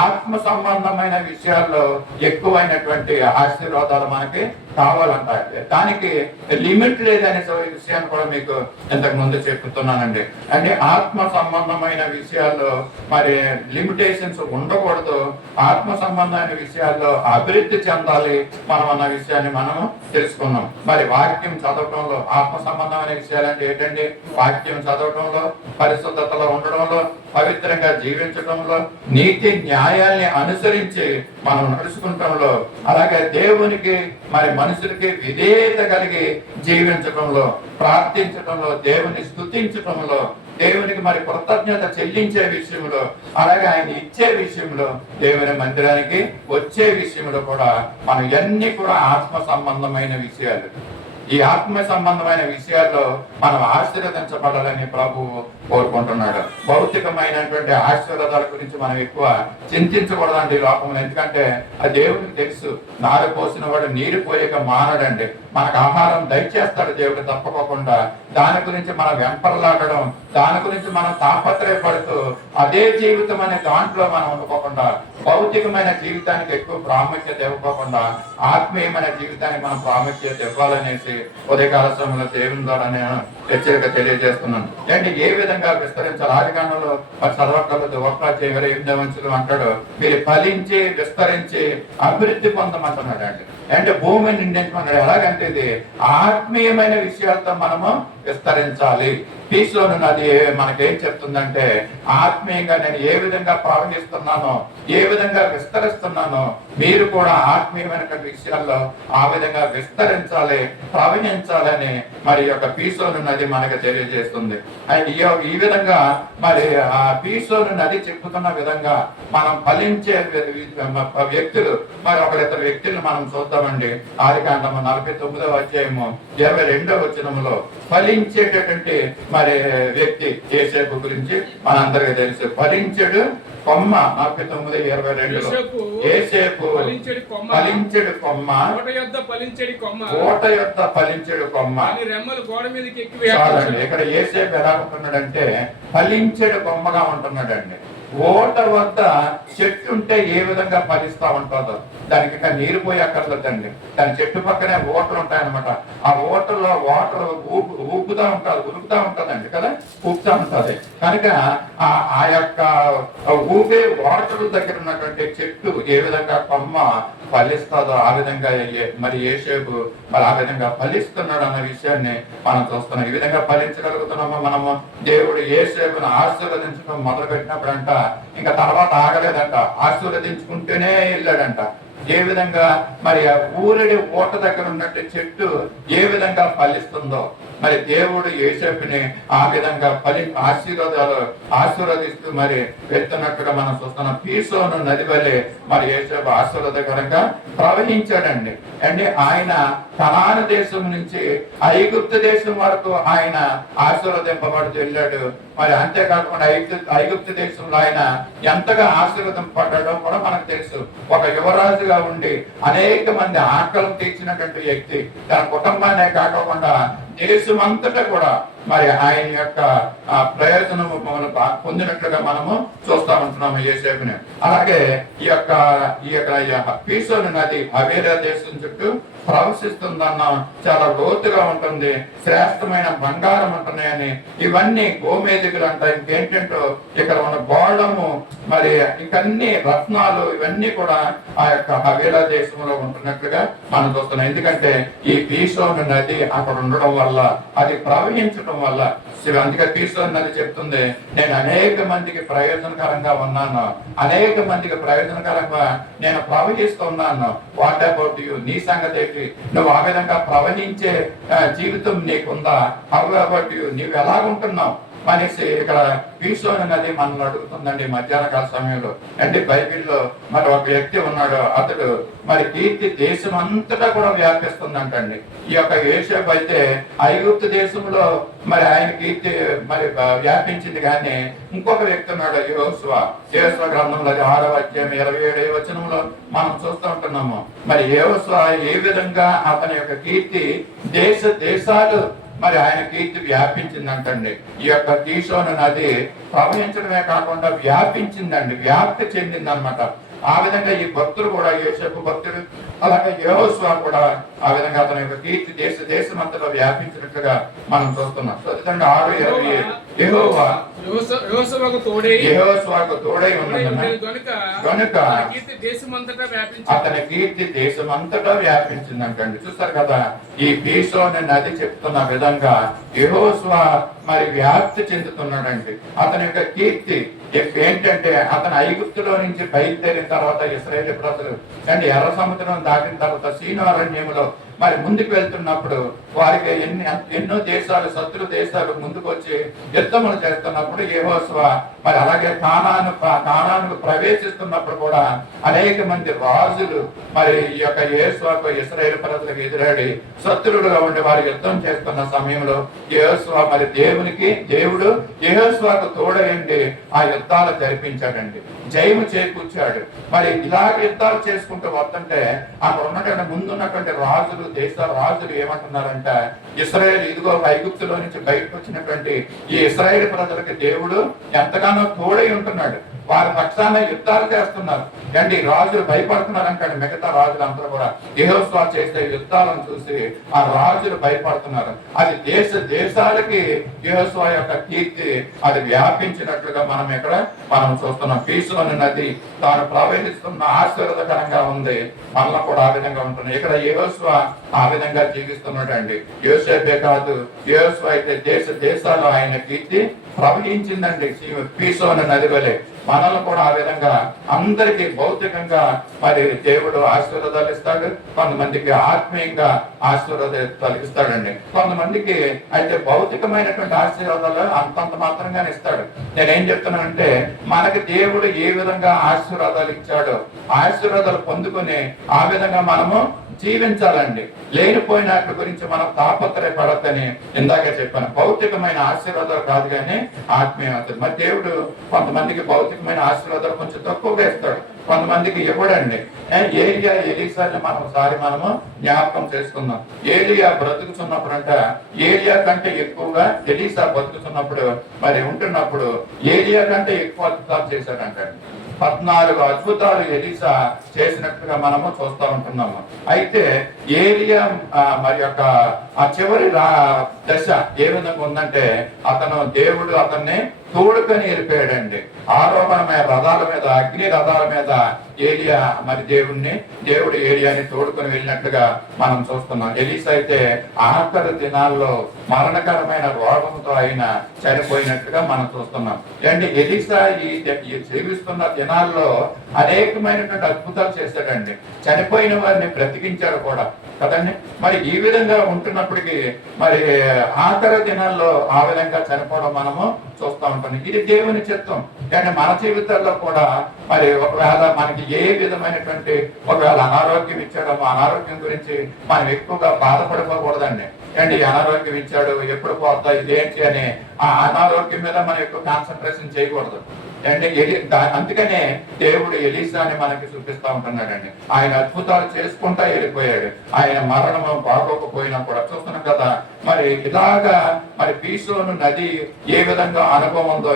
ఆత్మ సంబంధమైన విషయాల్లో ఎక్కువైనటువంటి ఆశీర్వాదాలు మనకి కావాలంట. దానికి లిమిట్ లేదనే విషయాన్ని కూడా మీకు ఇంతకు ముందు చెప్తున్నానండి. అంటే ఆత్మ సంబంధమైన విషయాల్లో మరి లిమిటేషన్స్ ఉండకూడదు. ఆత్మ సంబంధమైన విషయాల్లో అభివృద్ధి చెందాలి మనం అన్న విషయాన్ని మనము తెలుసుకున్నాం. మరి వాక్యం చదవటంలో ఆత్మ సంబంధమైన విషయాలు అంటే ఏంటండి? వాక్యం చదవటంలో, పరిశుద్ధతలో ఉండడంలో, పవిత్రంగా జీవించడంలో, నీతి న్యాయాల్ని అనుసరించి మనం నడుచుకుంటంలో, అలాగే దేవునికి మరి మనుషులకి విధేయత కలిగి జీవించడంలో, ప్రార్థించడంలో, దేవుని స్తుతించడంలో, దేవునికి మరి కృతజ్ఞత చెల్లించే విషయంలో, అలాగే ఆయన ఇచ్చే విషయంలో, దేవుని మందిరానికి వచ్చే విషయంలో కూడా మనం ఇవన్నీ కూడా ఆత్మ సంబంధమైన విషయాలు. ఈ ఆత్మ సంబంధమైన విషయాల్లో మనం ఆశీర్వదించబడాలని ప్రభువు కోరుకుంటున్నాడు. భౌతికమైనటువంటి ఆశీర్వాదాల గురించి మనం ఎక్కువ చింతించకూడదండి ఈ లోకంలో. ఎందుకంటే ఆ దేవుడికి తెలుసు, నారు పోసిన వాడు నీరు పోయక మానడండి. మనకు ఆహారం దయచేస్తాడు దేవుడు తప్పకోకుండా. దాని గురించి మనం వెంపర్లాడడం, దాని గురించి మనం తాపత్రయపడుతూ అదే జీవితం అనే దాంట్లో మనం ఉండుకోకుండా, భౌతికమైన జీవితానికి ఎక్కువ ప్రాముఖ్యత ఇవ్వకోకుండా ఆత్మీయమైన జీవితానికి మనం ప్రాముఖ్యత ఇవ్వాలనేసి ఉదయకాల సమయంలో దేవుని ద్వారా నేను హెచ్చరిక తెలియజేస్తున్నాను. అంటే ఏ విధంగా విస్తరించాలి? ఆదికాండంలో చదవకూడదు 1:28 అంటాడు, మీరు ఫలించి విస్తరించి అభివృద్ధి పొందమంటున్నాడు అండి. అంటే భూమిని నిండించమన్నాడు. ఎలాగంటే ఇది ఆత్మీయమైన విషయాలతో మనము విస్తరించాలి. పీస్లోని నది మనకేం చెప్తుందంటే, ఆత్మీయంగా నేను ఏ విధంగా ప్రవహిస్తున్నానో, ఏ విధంగా విస్తరిస్తున్నానో, మీరు కూడా ఆత్మీయమైన విషయాల్లో ఆ విధంగా విస్తరించాలి, ప్రవహించాలని మరి యొక్క పీస్లోని నది మనకు తెలియజేస్తుంది. ఈ విధంగా మరి ఆ పీస్లోని నది చెప్పుతున్న విధంగా మనం ఫలించే వ్యక్తులు, మరి ఒకరిద్దరు వ్యక్తులను మనం చూద్దామండి. ఆదికాండము 49వ అధ్యాయము 22వ వచనంలో ఫలించేటటువంటి మరి వ్యక్తి యోసేపు గురించి మనందరికీ తెలుసు. ఫలించడు కొమ్మ 49:22లో యోసేపు ఫలించడు కొమ్మ, కోట యొద్ద ఫలించడు కొమ్మ. చాలండి, ఇక్కడ యోసేపు ఎలా ఉంటున్నాడంటే ఫలించడు కొమ్మగా ఉంటున్నాడండి. ఓట వద్ద చెట్టు ఉంటే ఏ విధంగా ఫలిస్తా ఉంటుందో దానికి ఇంకా నీరు పోయి అక్కర్లేదండి. దాని చెట్టు పక్కనే ఓటలు ఉంటాయన్నమాట. ఆ ఓటల్లో వాటర్ ఊపుతా ఉంటుంది, ఉరుకుతా ఉంటుందండి కదా, ఊపుతా ఉంటుంది. కనుక ఆ యొక్క ఊపే వాటర్ దగ్గర ఉన్నటువంటి చెట్టు ఏ విధంగా కొమ్మ ఫలిస్తుందో ఆ విధంగా మరి యోసేపు మరి ఆ విధంగా ఫలిస్తున్నాడు అన్న విషయాన్ని మనం చూస్తున్నాం. ఈ విధంగా ఫలించగలుగుతున్నాము మనము. దేవుడు యోసేపును ఆశీర్వదించడం మొదలు పెట్టినప్పుడంట ఇంకా తర్వాత ఆగలేదంట, ఆశీర్వదించుకుంటూనే వెళ్ళాడంట. ఏ విధంగా మరి ఆ ఊరడి ఓట దగ్గర ఉన్నట్టు చెట్టు ఏ విధంగా ఫలిస్తుందో మరి దేవుడు యోసేపుని ఆ విధంగా ఆశీర్వదిస్తూ మరి వెళ్తున్నట్టుగా మనం చూస్తున్నాం. పీసోను నది వలె మరి యోసేపు ఆశీర్వాదకరంగా ప్రవహించాడండి. అంటే ఆయన కనాను దేశం నుంచి ఐగుప్తు దేశం వరకు ఆయన ఆశీర్వదింపబడుతూ వెళ్ళాడు. మరి అంతేకాకుండా ఐగుప్తు దేశంలో ఆయన ఎంతగా ఆశీర్వదింపబడ్డాడో కూడా మనకు తెలుసు. ఒక యువరాజుగా ఉండి అనేక మంది ఆకలి తీర్చినటువంటి వ్యక్తి, తన కుటుంబాన్నే కాకుండా దేశమంతటా కూడా మరి ఆయన యొక్క ప్రయోజనము పొందినట్లుగా మనము చూస్తా ఉంటున్నాము యోసేపుని. అలాగే ఈ యొక్క పీసోను నది హవేరా దేశం చుట్టూ ప్రవశిస్తుందన్న చాలా లోతుగా ఉంటుంది. శ్రేష్టమైన బంగారం ఉంటున్నాయని, ఇవన్నీ గోమేధికులు అంట. ఇంకేంటంటో ఇక్కడ ఉన్న గోళము మరి ఇంకన్నీ రత్నాలు ఇవన్నీ కూడా ఆ యొక్క హవేరా దేశంలో ఉంటున్నట్లుగా మనం చూస్తున్నాం. ఎందుకంటే ఈ పీసోను నది అక్కడ ఉండడం వల్ల, అది ప్రవహించడం వల్ల, అందుకే పీసోను నది చెప్తుంది, నేను అనేక మందికి ప్రయోజనకరంగా ఉన్నాను, అనేక మందికి ప్రయోజనకరంగా నేను ప్రవహిస్తున్నాను. What about you? నీ సంగతి ఏంటి? నువ్వు ఆ విధంగా ప్రవహించే జీవితం నీకుందా? How about you? నీవు ఎలాగుంటున్నావు అనేసి ఇక్కడ పీసోను నది మనల్ని అడుగుతుందండి మధ్యాహ్న కాల సమయంలో. అంటే బైబిల్లో మరి ఒక వ్యక్తి ఉన్నాడు, అతడు మరి కీర్తి దేశం అంతటా కూడా వ్యాపిస్తుందంటండి. ఈ యొక్క యోసేపు అయితే ఐగుప్తు దేశంలో మరి ఆయన కీర్తి మరి వ్యాపించింది. కానీ ఇంకొక వ్యక్తి ఉన్నాడు, యెహోషువ గ్రంథంలో 6వ అధ్యాయం 27వ వచనంలో మనం చూస్తూ ఉంటున్నాము. మరి యెహోషువ ఏ విధంగా అతని యొక్క కీర్తి దేశాలు మరి ఆయన కీర్తి వ్యాపించిందంటండి. ఈ యొక్క పీసోను నది ప్రవహించడమే కాకుండా వ్యాపించిందండి, వ్యాప్తి చెందింది అనమాట. ఆ విధంగా ఈ భక్తులు కూడా, యోసేపు భక్తులు అలాగే యెహోషువ కూడా ఆ విధంగా అతని యొక్క కీర్తి దేశమంతలో వ్యాపించినట్లుగా మనం చూస్తున్నాం. 6:27 యెహోవాకు తోడై ఉన్నది గనుక అతని కీర్తి దేశమంతటా వ్యాపించిందంటండి. చూస్తారు కదా, ఈ పీసోను నది చెప్తున్న విధంగా యెహోషువ మరి వ్యాప్తి చెందుతున్నాడండి. అతని యొక్క కీర్తి ఏంటంటే, అతను ఐగుప్తులో నుంచి బయలుదేరిన తర్వాత ఇశ్రాయేలు ప్రజలు అండ్ ఎర్ర సముద్రం దాటిన తర్వాత సీను అరణ్యములో మరి ముందుకు వెళ్తున్నప్పుడు వారికి ఎన్నో దేశాలు, శత్రు దేశాలు ముందుకు వచ్చి యుద్ధములు చేస్తున్నప్పుడు యెహోషువ మరి అలాగే కానానుకు ప్రవేశిస్తున్నప్పుడు కూడా అనేక మంది రాజులు మరి ఈ యొక్క యెహోషువకు ఇశ్రాయేలు ప్రజలకు ఎదురాడి శత్రువులుగా ఉండి వారు యుద్ధం చేస్తున్న సమయంలో యెహోషువ మరి దేవుడు యెహోషువకు తోడయండి ఆ యుద్ధాలు జరిపించాడండి, జయము చేకూర్చాడు. మరి ఇలాగ యుద్ధాలు చేసుకుంటూ వస్తుంటే అక్కడ ఉన్నటువంటి ముందున్నటువంటి రాజులు ఏమంటున్నారంటే, ఇశ్రాయేల్ ఇదిగో ఐగుప్తులో నుంచి బయటకు వచ్చినటువంటి ఈ ఇశ్రాయేల్ ప్రజలకి దేవుడు ఎంతగానో తోడై ఉంటున్నాడు, వారి పక్షాన యుద్ధాలు చేస్తున్నారు అండి. రాజులు భయపడుతున్నారు అంటాడు. మిగతా రాజులందరూ కూడా యెహోషువ చేసే యుద్ధాలను చూసి ఆ రాజులు భయపడుతున్నారు. అది దేశాలకి యెహోషువ యొక్క కీర్తి అది వ్యాపించినట్లుగా మనం చూస్తున్నాం. పీసోను నది తాను ప్రవహిస్తున్న ఆశీర్వాదకరంగా ఉంది, మనలో కూడా ఆ విధంగా ఉంటుంది. ఇక్కడ యెహోషువ ఆ విధంగా జీవిస్తున్నాడు అండి. యోసేపే కాదు, యెహోషువ అయితే దేశాలు ఆయన కీర్తి ప్రవహించిందండి. పీసోను నది వలె మనల్ని కూడా ఆ విధంగా అందరికి భౌతికంగా మరి దేవుడు ఆశీర్వాదాలు ఇస్తాడు, కొంతమందికి ఆత్మీయంగా ఆశీర్వాదాలు ఇస్తాడండి. కొంతమందికి అయితే భౌతికమైనటువంటి ఆశీర్వాదాలు అంతంత మాత్రంగానే ఇస్తాడు. నేనేం చెప్తున్నానంటే, మనకి దేవుడు ఏ విధంగా ఆశీర్వాదాలు ఇచ్చాడో ఆశీర్వాదాలు పొందుకొని ఆ విధంగా మనము జీవించాలండి. లేనిపోయిన వాటి గురించి మనం తాపత్రయపడద్దని ఇందాకే చెప్పాను. భౌతికమైన ఆశీర్వాదాలు కాదు కానీ ఆత్మీయత. మరి దేవుడు కొంతమందికి భౌతికమైన ఆశీర్వాదాలు కొంచెం తక్కువగా ఇస్తాడు, కొంతమందికి ఇవ్వడండి. ఎలీసాని మనము జ్ఞాపకం చేసుకుందాం. ఏలియా బ్రతుకుతున్నప్పుడు అంట, ఏలియా కంటే ఎక్కువగా ఎలీసా బతుకుతున్నప్పుడు మరి ఉంటున్నప్పుడు ఏలియా కంటే ఎక్కువ అద్భుతాలు చేశాడంటండి. 14 అద్భుతాలు ఎలీసా చేసినట్టుగా మనము చూస్తూ ఉంటున్నాము. అయితే ఏలియా మరి యొక్క ఆ చివరి దశ ఏ విధంగా ఉందంటే, దేవుడు అతన్ని తోడుకొని వెళ్ళిపోయాడండి. ఆరోహణమైన రథాల మీద, అగ్ని రథాల మీద దేవుడు ఏలియాని తోడుకొని వెళ్ళినట్టుగా మనం చూస్తున్నాం. ఎలీసా అయితే ఆఖరి దినాల్లో మరణకరమైన రోగంతో ఆయన చనిపోయినట్టుగా మనం చూస్తున్నాం. అంటే ఎలీసా ఈ జీవిస్తున్న దినాల్లో అనేకమైనటువంటి అద్భుతాలు చేశాడండి. చనిపోయిన వారిని బ్రతికించాడు కూడా కదండి. మరి ఈ విధంగా ఉంటున్నప్పటికీ మరి ఆఖరి దినాల్లో ఆ విధంగా చనిపోవడం మనము చూస్తూ ఉంటాం. ఇది దేవుని చిత్తం. కానీ మన జీవితాల్లో కూడా మరి ఒకవేళ మనకి ఏ విధమైనటువంటి ఒకవేళ అనారోగ్యం ఇచ్చాడో అనారోగ్యం గురించి మనం ఎక్కువగా బాధపడిపోకూడదండి. అండి అనారోగ్యం ఇచ్చాడు, ఎప్పుడు పోతా, ఇదేంటి అని ఆ అనారోగ్యం మీద మనం ఎక్కువ కాన్సన్ట్రేషన్ చేయకూడదు. అంటే అందుకనే దేవుడు ఎలీసాని మనకి చూపిస్తా ఉంటున్నాడండి. ఆయన అద్భుతాలు చేసుకుంటా వెళ్ళిపోయాడు. ఆయన మరణము బాగోకపోయినా కూడా చూస్తున్నాం కదా. మరి ఇలాగా మరి పీసోను నది ఏ విధంగా అనుభవం ఉందో,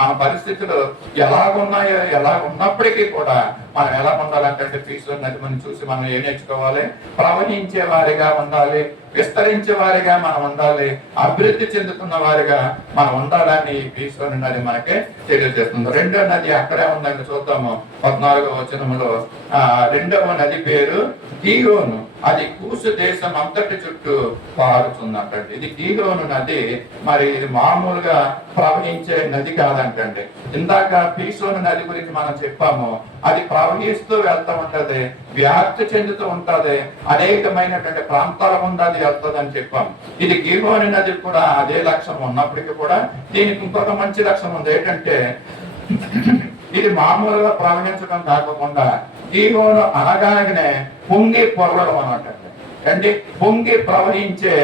మన పరిస్థితులు ఎలాగున్నాయో, ఎలా ఉన్నప్పటికీ కూడా మనం ఎలా ఉండాలంటే పీసోను నది మనం చూసి మనం ఏం నేర్చుకోవాలి? ప్రవహించే వారిగా ఉండాలి, విస్తరించే వారిగా మనం ఉండాలి, అభివృద్ధి చెందుతున్న వారిగా మనం ఉండాలని ఈ పీసోను నది మనకి తెలియజేస్తుంది. రెండో నది అక్కడే ఉందని చూద్దాము. 14వ వచనంలో రెండవ నది పేరు గీహోను. అది కూసు దేశం అంతటి చుట్టూ పారుతుందంటండి. ఇది గీహోను నది. మరి ఇది మామూలుగా ప్రవహించే నది కాదంటండి. ఇందాక పీసోను నది గురించి మనం చెప్పాము. అది ప్రవహిస్తూ వెళ్తూ ఉంటది, వ్యాప్తి చెందుతూ ఉంటది, అనేకమైనటువంటి ప్రాంతాల గుండా అది వెళ్తుంది అని చెప్పాం. ఇది గీహోను నది కూడా అదే లక్ష్యం ఉన్నప్పటికీ కూడా దీనికి ఇంకొక మంచి లక్ష్యం ఉంది. ఏంటంటే ఇది మామూలుగా ప్రవహించడం కాకుండా గీహోను అనగానే పొంగి పొరవడం అన్నమాట. అంటే పొంగి ప్రవహించే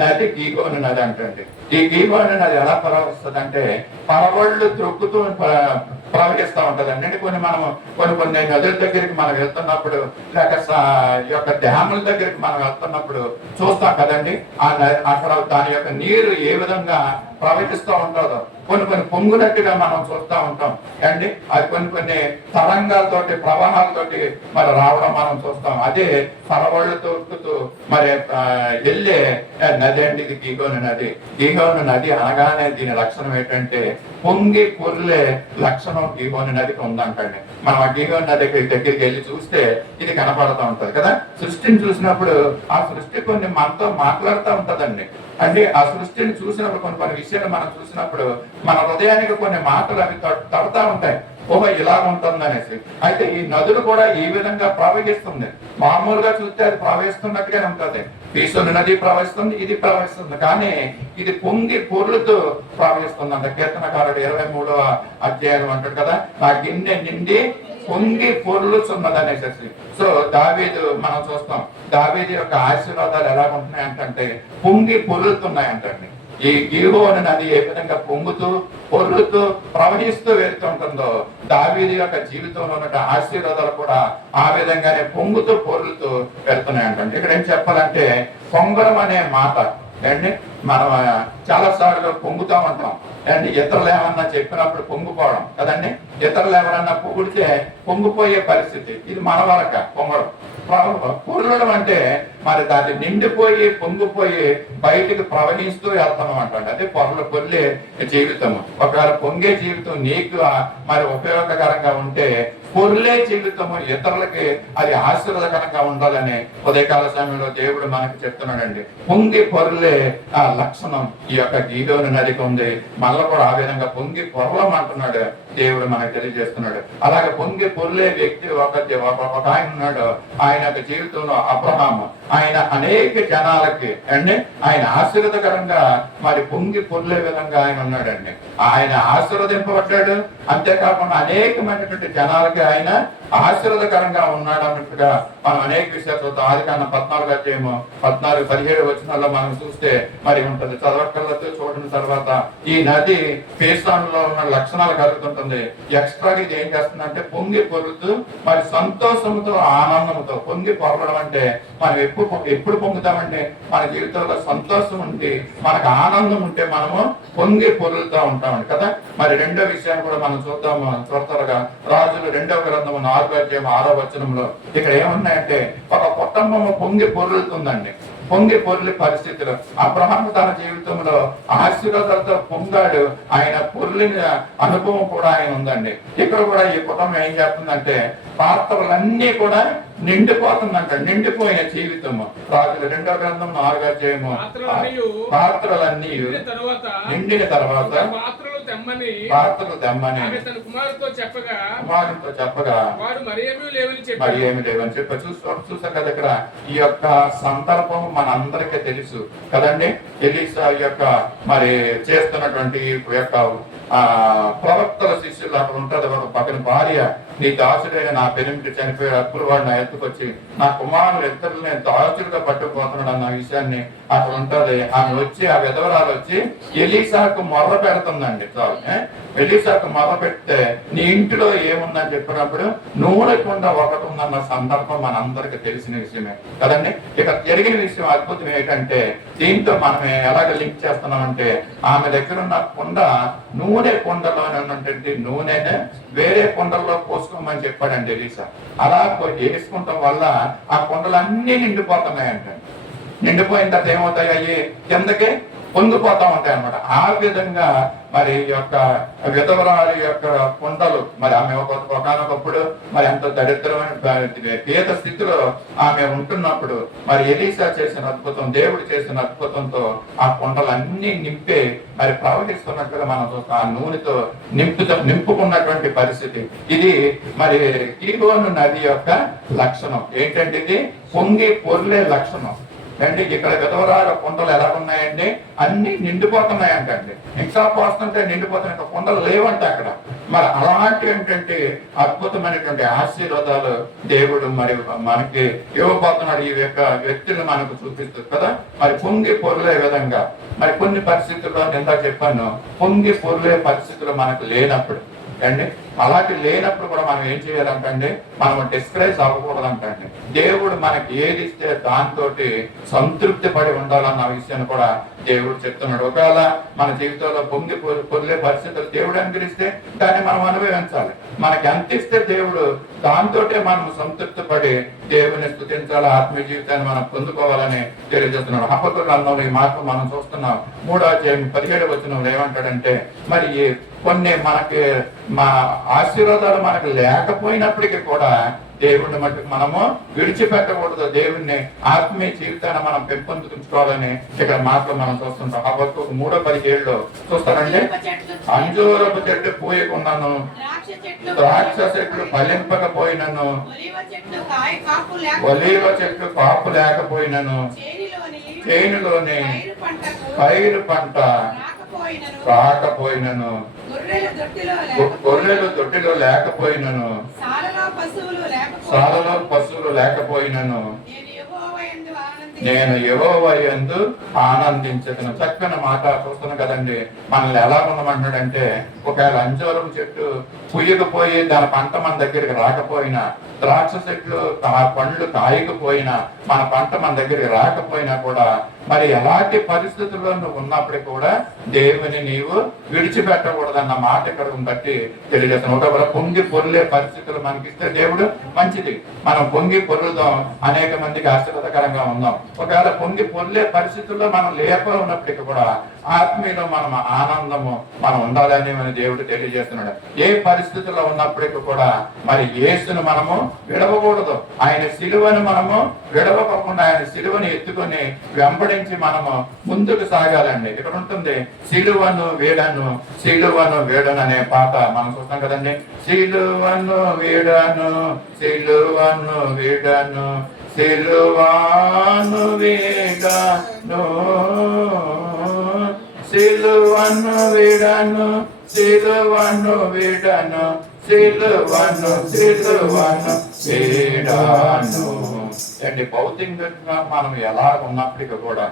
నది గీహోను నది అంటండి. ఈ గీహోను నది ఎలా ప్రవహిస్తుంది అంటే పరవళ్ళు త్రొక్కుతూ ప్రవహిస్తూ ఉంటదండి. అంటే కొన్ని నదుల దగ్గరికి మనం వెళ్తున్నప్పుడు, లేక యొక్క డ్యాముల దగ్గరికి మనం వెళ్తున్నప్పుడు చూస్తాం కదండి. అక్కడ దాని యొక్క నీరు ఏ విధంగా ప్రవహిస్తూ ఉంటుందో కొన్ని పొంగునట్టుగా మనం చూస్తూ ఉంటాం అండి. అది కొన్ని తరంగాలతోటి, ప్రవాహాలతోటి మరి రావడం మనం చూస్తాం. అదే పరవళ్ళు తొక్కుతూ మరి వెళ్ళే నది అండి ఇది గీహోను నది. గీహోను నది అనగానే దీని లక్షణం ఏంటంటే పొంగి పొర్లే లక్షణం గీహోను నదికి ఉందంటండి. మనం ఆ గీహోను నది దగ్గరికి వెళ్ళి చూస్తే ఇది కనపడుతూ ఉంటది కదా. సృష్టిని చూసినప్పుడు ఆ సృష్టి కొన్ని మనతో మాట్లాడుతూ ఉంటదండి. అంటే ఆ సృష్టిని చూసినప్పుడు కొన్ని విషయాలు మనం చూసినప్పుడు మన హృదయానికి కొన్ని మాటలు అవి తడుతూ ఉంటాయి. ఓహో ఇలా ఉంటుంది అనేసి. అయితే ఈ నదులు కూడా ఈ విధంగా ప్రవహిస్తుంది. మామూలుగా చూస్తే అది ప్రవహిస్తున్నట్టుగానే ఉంటుంది. కీసోని నది ప్రవహిస్తుంది, ఇది ప్రవహిస్తుంది, కానీ ఇది పొంగి పొర్లుతూ ప్రవహిస్తుంది అంట. కీర్తనకారుడు 23వ అధ్యాయం అంటాడు కదా, నా గిన్నె నిండి పొంగి పొర్లుచున్నది అనేసి. సో దావీదు మనం చూస్తాం, దావీదు యొక్క ఆశీర్వాదాలు ఎలా ఉంటున్నాయి అంటే పొంగి పొర్లుతున్నాయి అంటండి. ఈ గిహోను నది ఏ విధంగా పొంగుతూ పొర్లుతూ ప్రవహిస్తూ వెళ్తూ ఉంటుందో, దావీదు యొక్క జీవితంలో ఉన్న ఆశీర్వాదాలు కూడా ఆ విధంగానే పొంగుతూ పొర్లుతూ వెళ్తున్నాయి అంటండి. ఇక్కడ ఏం చెప్పాలంటే, పొంగడం అనే మాట అండి, మనం చాలా సార్లు పొంగుతా ఉంటాం అండి. ఇతరులు ఏమన్నా చెప్పినప్పుడు పొంగిపోవడం కదండి. ఇతరులు ఎవరన్నా పొగిడితే పొంగిపోయే పరిస్థితి, ఇది మన వరక పొంగడం. పొర్లడం అంటే మరి దాన్ని నిండిపోయి పొంగిపోయి బయటికి ప్రవహిస్తూ వెళ్తాం అంటాడు. అదే పొర్లే జీవితం. ఒకవేళ పొంగే జీవితం నీకు మరి ఉపయోగకరంగా ఉంటే, పొర్లే జీవితము ఇతరులకి అది ఆశీర్వాదకరంగా ఉండాలని ఉదయకాల సమయంలో దేవుడు మనకి చెప్తున్నాడండి. పొంగి పొర్లే ఆ లక్షణం ఈ యొక్క గీదోను నదికి ఉంది. మళ్ళీ కూడా ఆ విధంగా పొంగి పొరలమంటున్నాడు దేవుడు మనకు తెలియజేస్తున్నాడు. అలాగే పొంగి పొర్లే వ్యక్తి ఒక ఆయన ఉన్నాడు. ఆయన యొక్క జీవితంలో అబ్రహాము, ఆయన అనేక జనాలకి అండి ఆయన ఆశీర్వాదకరంగా మరి పొంగి పొర్లే విధంగా ఆయన ఉన్నాడండి. ఆయన ఆశీర్వదింపబడ్డాడు, అంతేకాకుండా అనేకమైనటువంటి జనాలకి ఆయన ఆశీర్వాదకరంగా ఉన్నాడు అన్నట్టుగా మనం అనేక విషయాలు చూద్దాం. ఆదికాండం 14వ అధ్యాయము 14-17 వచనాల్లో మనం చూస్తే మరి ఉంటది. చదవకళ్ళతో చూడని తర్వాత ఈ నది పేసాన్లో ఉన్న లక్షణాలు కలుగుతుంటుంది. ఎక్స్ట్రాగా ఇది ఏం చేస్తుందంటే పొంగి పొరులుతూ మరి సంతోషంతో ఆనందంతో. పొంగి పొరలడం అంటే మనం ఎప్పుడు పొంగుతామంటే మన జీవితంలో సంతోషం ఉండి మనకు ఆనందం ఉంటే మనము పొంగి పొరులుతూ ఉంటామండి కదా. మరి రెండో విషయాన్ని కూడా మనం చూద్దాము త్వరగా. రాజులు 2వ గ్రంథము 4వ అధ్యాయం 6వ వచనంలో ఇక్కడ ఏమున్నాయంటే, ఒక కుటుంబము పొంగి పొర్లుతుందండి. పొంగి పొర్లి పరిస్థితులు. అబ్రహాము తన జీవితంలో ఆశీర్వాదాలతో పొంగాడు. ఆయన పొర్లిన అనుభవం కూడా ఆయన ఉందండి. ఇక్కడ కూడా ఈ కుటుంబం ఏం చేస్తుందంటే, పాత్రలన్నీ కూడా నిండిపోతుందంట. నిండిపోయిన జీవితము. రాజులు 2వ గ్రంథం 4వ అధ్యాయము పాత్రలన్నీ నిండిన తర్వాత పాత్రలు తెమ్మని తన కుమారుతో చెప్పగా వాడు మరి ఏమి లేవని చెప్పి చూసారు కదా. ఇక్కడ ఈ యొక్క సందర్భం మనందరికీ తెలుసు కదండి. ఎలీషా యొక్క మరి చేస్తున్నటువంటి యొక్క ప్రవక్తల శిష్యులు అక్కడ ఉంటుంది. ఒక పక్కన భార్య, నీ దాసుడైన నా పెనిమిటి చనిపోయాడు, అప్పుడు వాడు నా ఎత్తుకొచ్చి నా కుమారులు ఇద్దరుని దాసుడుగా పట్టుకుపోతున్నాడు అన్న విషయాన్ని అక్కడ ఉంటది. ఆమె వచ్చి ఆ విధవరాలు వచ్చి ఎలీసాకు మొర్ర పెడుతుందండి. ఎలీసాకు మొర్ర పెడితే నీ ఇంటిలో ఏముందని చెప్పినప్పుడు నూనె కుండ ఒకటి ఉందన్న సందర్భం మనందరికి తెలిసిన విషయమే కదండి. ఇక జరిగిన విషయం అద్భుతం ఏంటంటే, దీంతో మనం ఎలాగ లింక్ చేస్తున్నామంటే, ఆమె దగ్గర ఉన్న కుండ నూనె కుండలోనే ఉన్నటువంటి నూనెనే వేరే కుండల్లో పోసుకోమని చెప్పాడండి ఎలీసా. అలా వేసుకుంటాం వల్ల ఆ కుండలన్నీ నిండిపోతున్నాయంట. నిండిపోయిన తర్వాత ఏమవుతాయి, అయ్యి కిందకి పొంగిపోతా ఉంటాయి అన్నమాట. ఆ విధంగా మరి యొక్క విధవరాలి యొక్క కుండలు మరి ఆమె ఒకనొకప్పుడు మరి ఎంతో దరిద్రమైన పేద స్థితిలో ఆమె ఉంటున్నప్పుడు మరి ఎలీసా చేసిన అద్భుతం, దేవుడు చేసిన అద్భుతంతో ఆ కుండలన్నీ నింపే మరి ప్రవహిస్తున్నట్టుగా మనం చూస్తాం. ఆ నూనెతో నింపుకున్నటువంటి పరిస్థితి ఇది. మరి గీహోను నది యొక్క లక్షణం ఏంటంటే, ఇది పొంగి పొర్లే లక్షణం అండి. ఇక్కడ విధవరాల కుండలు ఎలా ఉన్నాయండి, అన్ని నిండిపోతున్నాయంటండి. ఇంకా పోస్తుంటే నిండిపోతున్నాయి, ఇంకా కుండలు లేవంటే అక్కడ. మరి అలాంటి ఏంటంటే అద్భుతమైనటువంటి ఆశీర్వాదాలు దేవుడు మరి మనకి ఇవ్వబోతున్నాడు. ఈ యొక్క వ్యక్తులు మనకు చూపిస్తుంది కదా. మరి పొంగి పొర్లే విధంగా మరి కొన్ని పరిస్థితుల్లో నిందా చెప్పాను, పొంగి పొర్లే పరిస్థితులు మనకు లేనప్పుడు అండి. అలాంటి లేనప్పుడు కూడా మనం ఏం చేయాలంటే, మనం డిస్కరేజ్ అవ్వకూడదంటండి. దేవుడు మనకి ఏది ఇస్తే దాంతో సంతృప్తి పడి ఉండాలన్న విషయాన్ని కూడా దేవుడు చెప్తున్నాడు. ఒకవేళ మన జీవితంలో పొంగి పొర్లే పరిస్థితులు దేవుడు అనుగ్రహిస్తే దాన్ని మనం అనుభవించాలి. మనకి ఎంత ఇస్తే దేవుడు దాంతో మనం సంతృప్తి పడి దేవుని స్తుతించాలి, ఆత్మీయ జీవితాన్ని మనం పొందుకోవాలని తెలియజేస్తున్నాడు. హబక్కూకు గ్రంథంలో ఈ మాట మనం చూస్తున్నాం. 3వ అధ్యాయం 17వ వచనంలో ఏమంటాడంటే, మరి కొన్ని మనకి మా ఆశీర్వాదాలు మనకు లేకపోయినప్పటికీ కూడా దేవుడిని మట్టుకు మనము విడిచిపెట్టకూడదు. దేవుణ్ణి ఆత్మీయ జీవితాన్ని మనం పెంపొందించుకోవాలని ఇక్కడ మాటలు మనం చూస్తుంటాం. హబక్కూకు 3:17 చూస్తారండి. అంజూరపు చెట్టు పూయకున్నాను, ద్రాక్ష చెట్లు ఫలింపకపోయినను, ఒలీవ చెట్లు కాపు లేకపోయినను, చేనులోని పైరు పంట రాకపోయినను, గొర్రెలు దొడ్డిలో లేకపోయినను, సాలలో పశువులు లేకపోయినను, నేను యెహోవా యందు ఆనందించను. చక్కని మాట చూస్తున్నాం కదండి. మనల్ని ఎలా ఉండమంటున్నాడంటే, ఒకవేళ అంజూరం చెట్టు పుయ్యకపోయి దాని పంట మన దగ్గరికి రాకపోయినా, ద్రాక్ష చెట్లు పండ్లు కాయకపోయినా, మన పంట మన దగ్గరికి రాకపోయినా కూడా, మరి ఎలాంటి పరిస్థితుల్లో నువ్వు ఉన్నప్పటికీ కూడా దేవుని నీవు విడిచిపెట్టకూడదన్న మాట ఇక్కడ బట్టి తెలియజేస్తున్నాం. ఒకవేళ పొంగి పొర్లే పరిస్థితులు మనకిస్తే దేవుడు మంచిది, మనం పొంగి పొర్లుదాం, అనేక మందికి ఆశీర్వాదకరంగా ఉందాం. ఒకవేళ పొంగి పొర్లే పరిస్థితుల్లో మనం లేకపోయినప్పటికీ కూడా ఆత్మీయలో మనం ఆనందము మనం ఉండాలని మన దేవుడు తెలియజేస్తున్నాడు. ఏ పరిస్థితుల్లో ఉన్నప్పటికీ కూడా మరి యేసును మనము విడవకూడదు. ఆయన సిలువను మనము విడవకుండా ఆయన సిలువను ఎత్తుకొని వెంబడించి మనము ముందుకు సాగాలండి. ఇక్కడ ఉంటుంది సిలువను వీడను, సిలువను వీడను అనే పాట మనం చూస్తాం కదండి. సిలువను వీడను, సిలువను వీడను, సిలువను వీడను, సిలువను వీడను, సిలువను వీడను, సిలువను సిలువను వీడను. అంటే భౌతికంగా మనం ఎలా ఉన్నప్పటికీ కూడా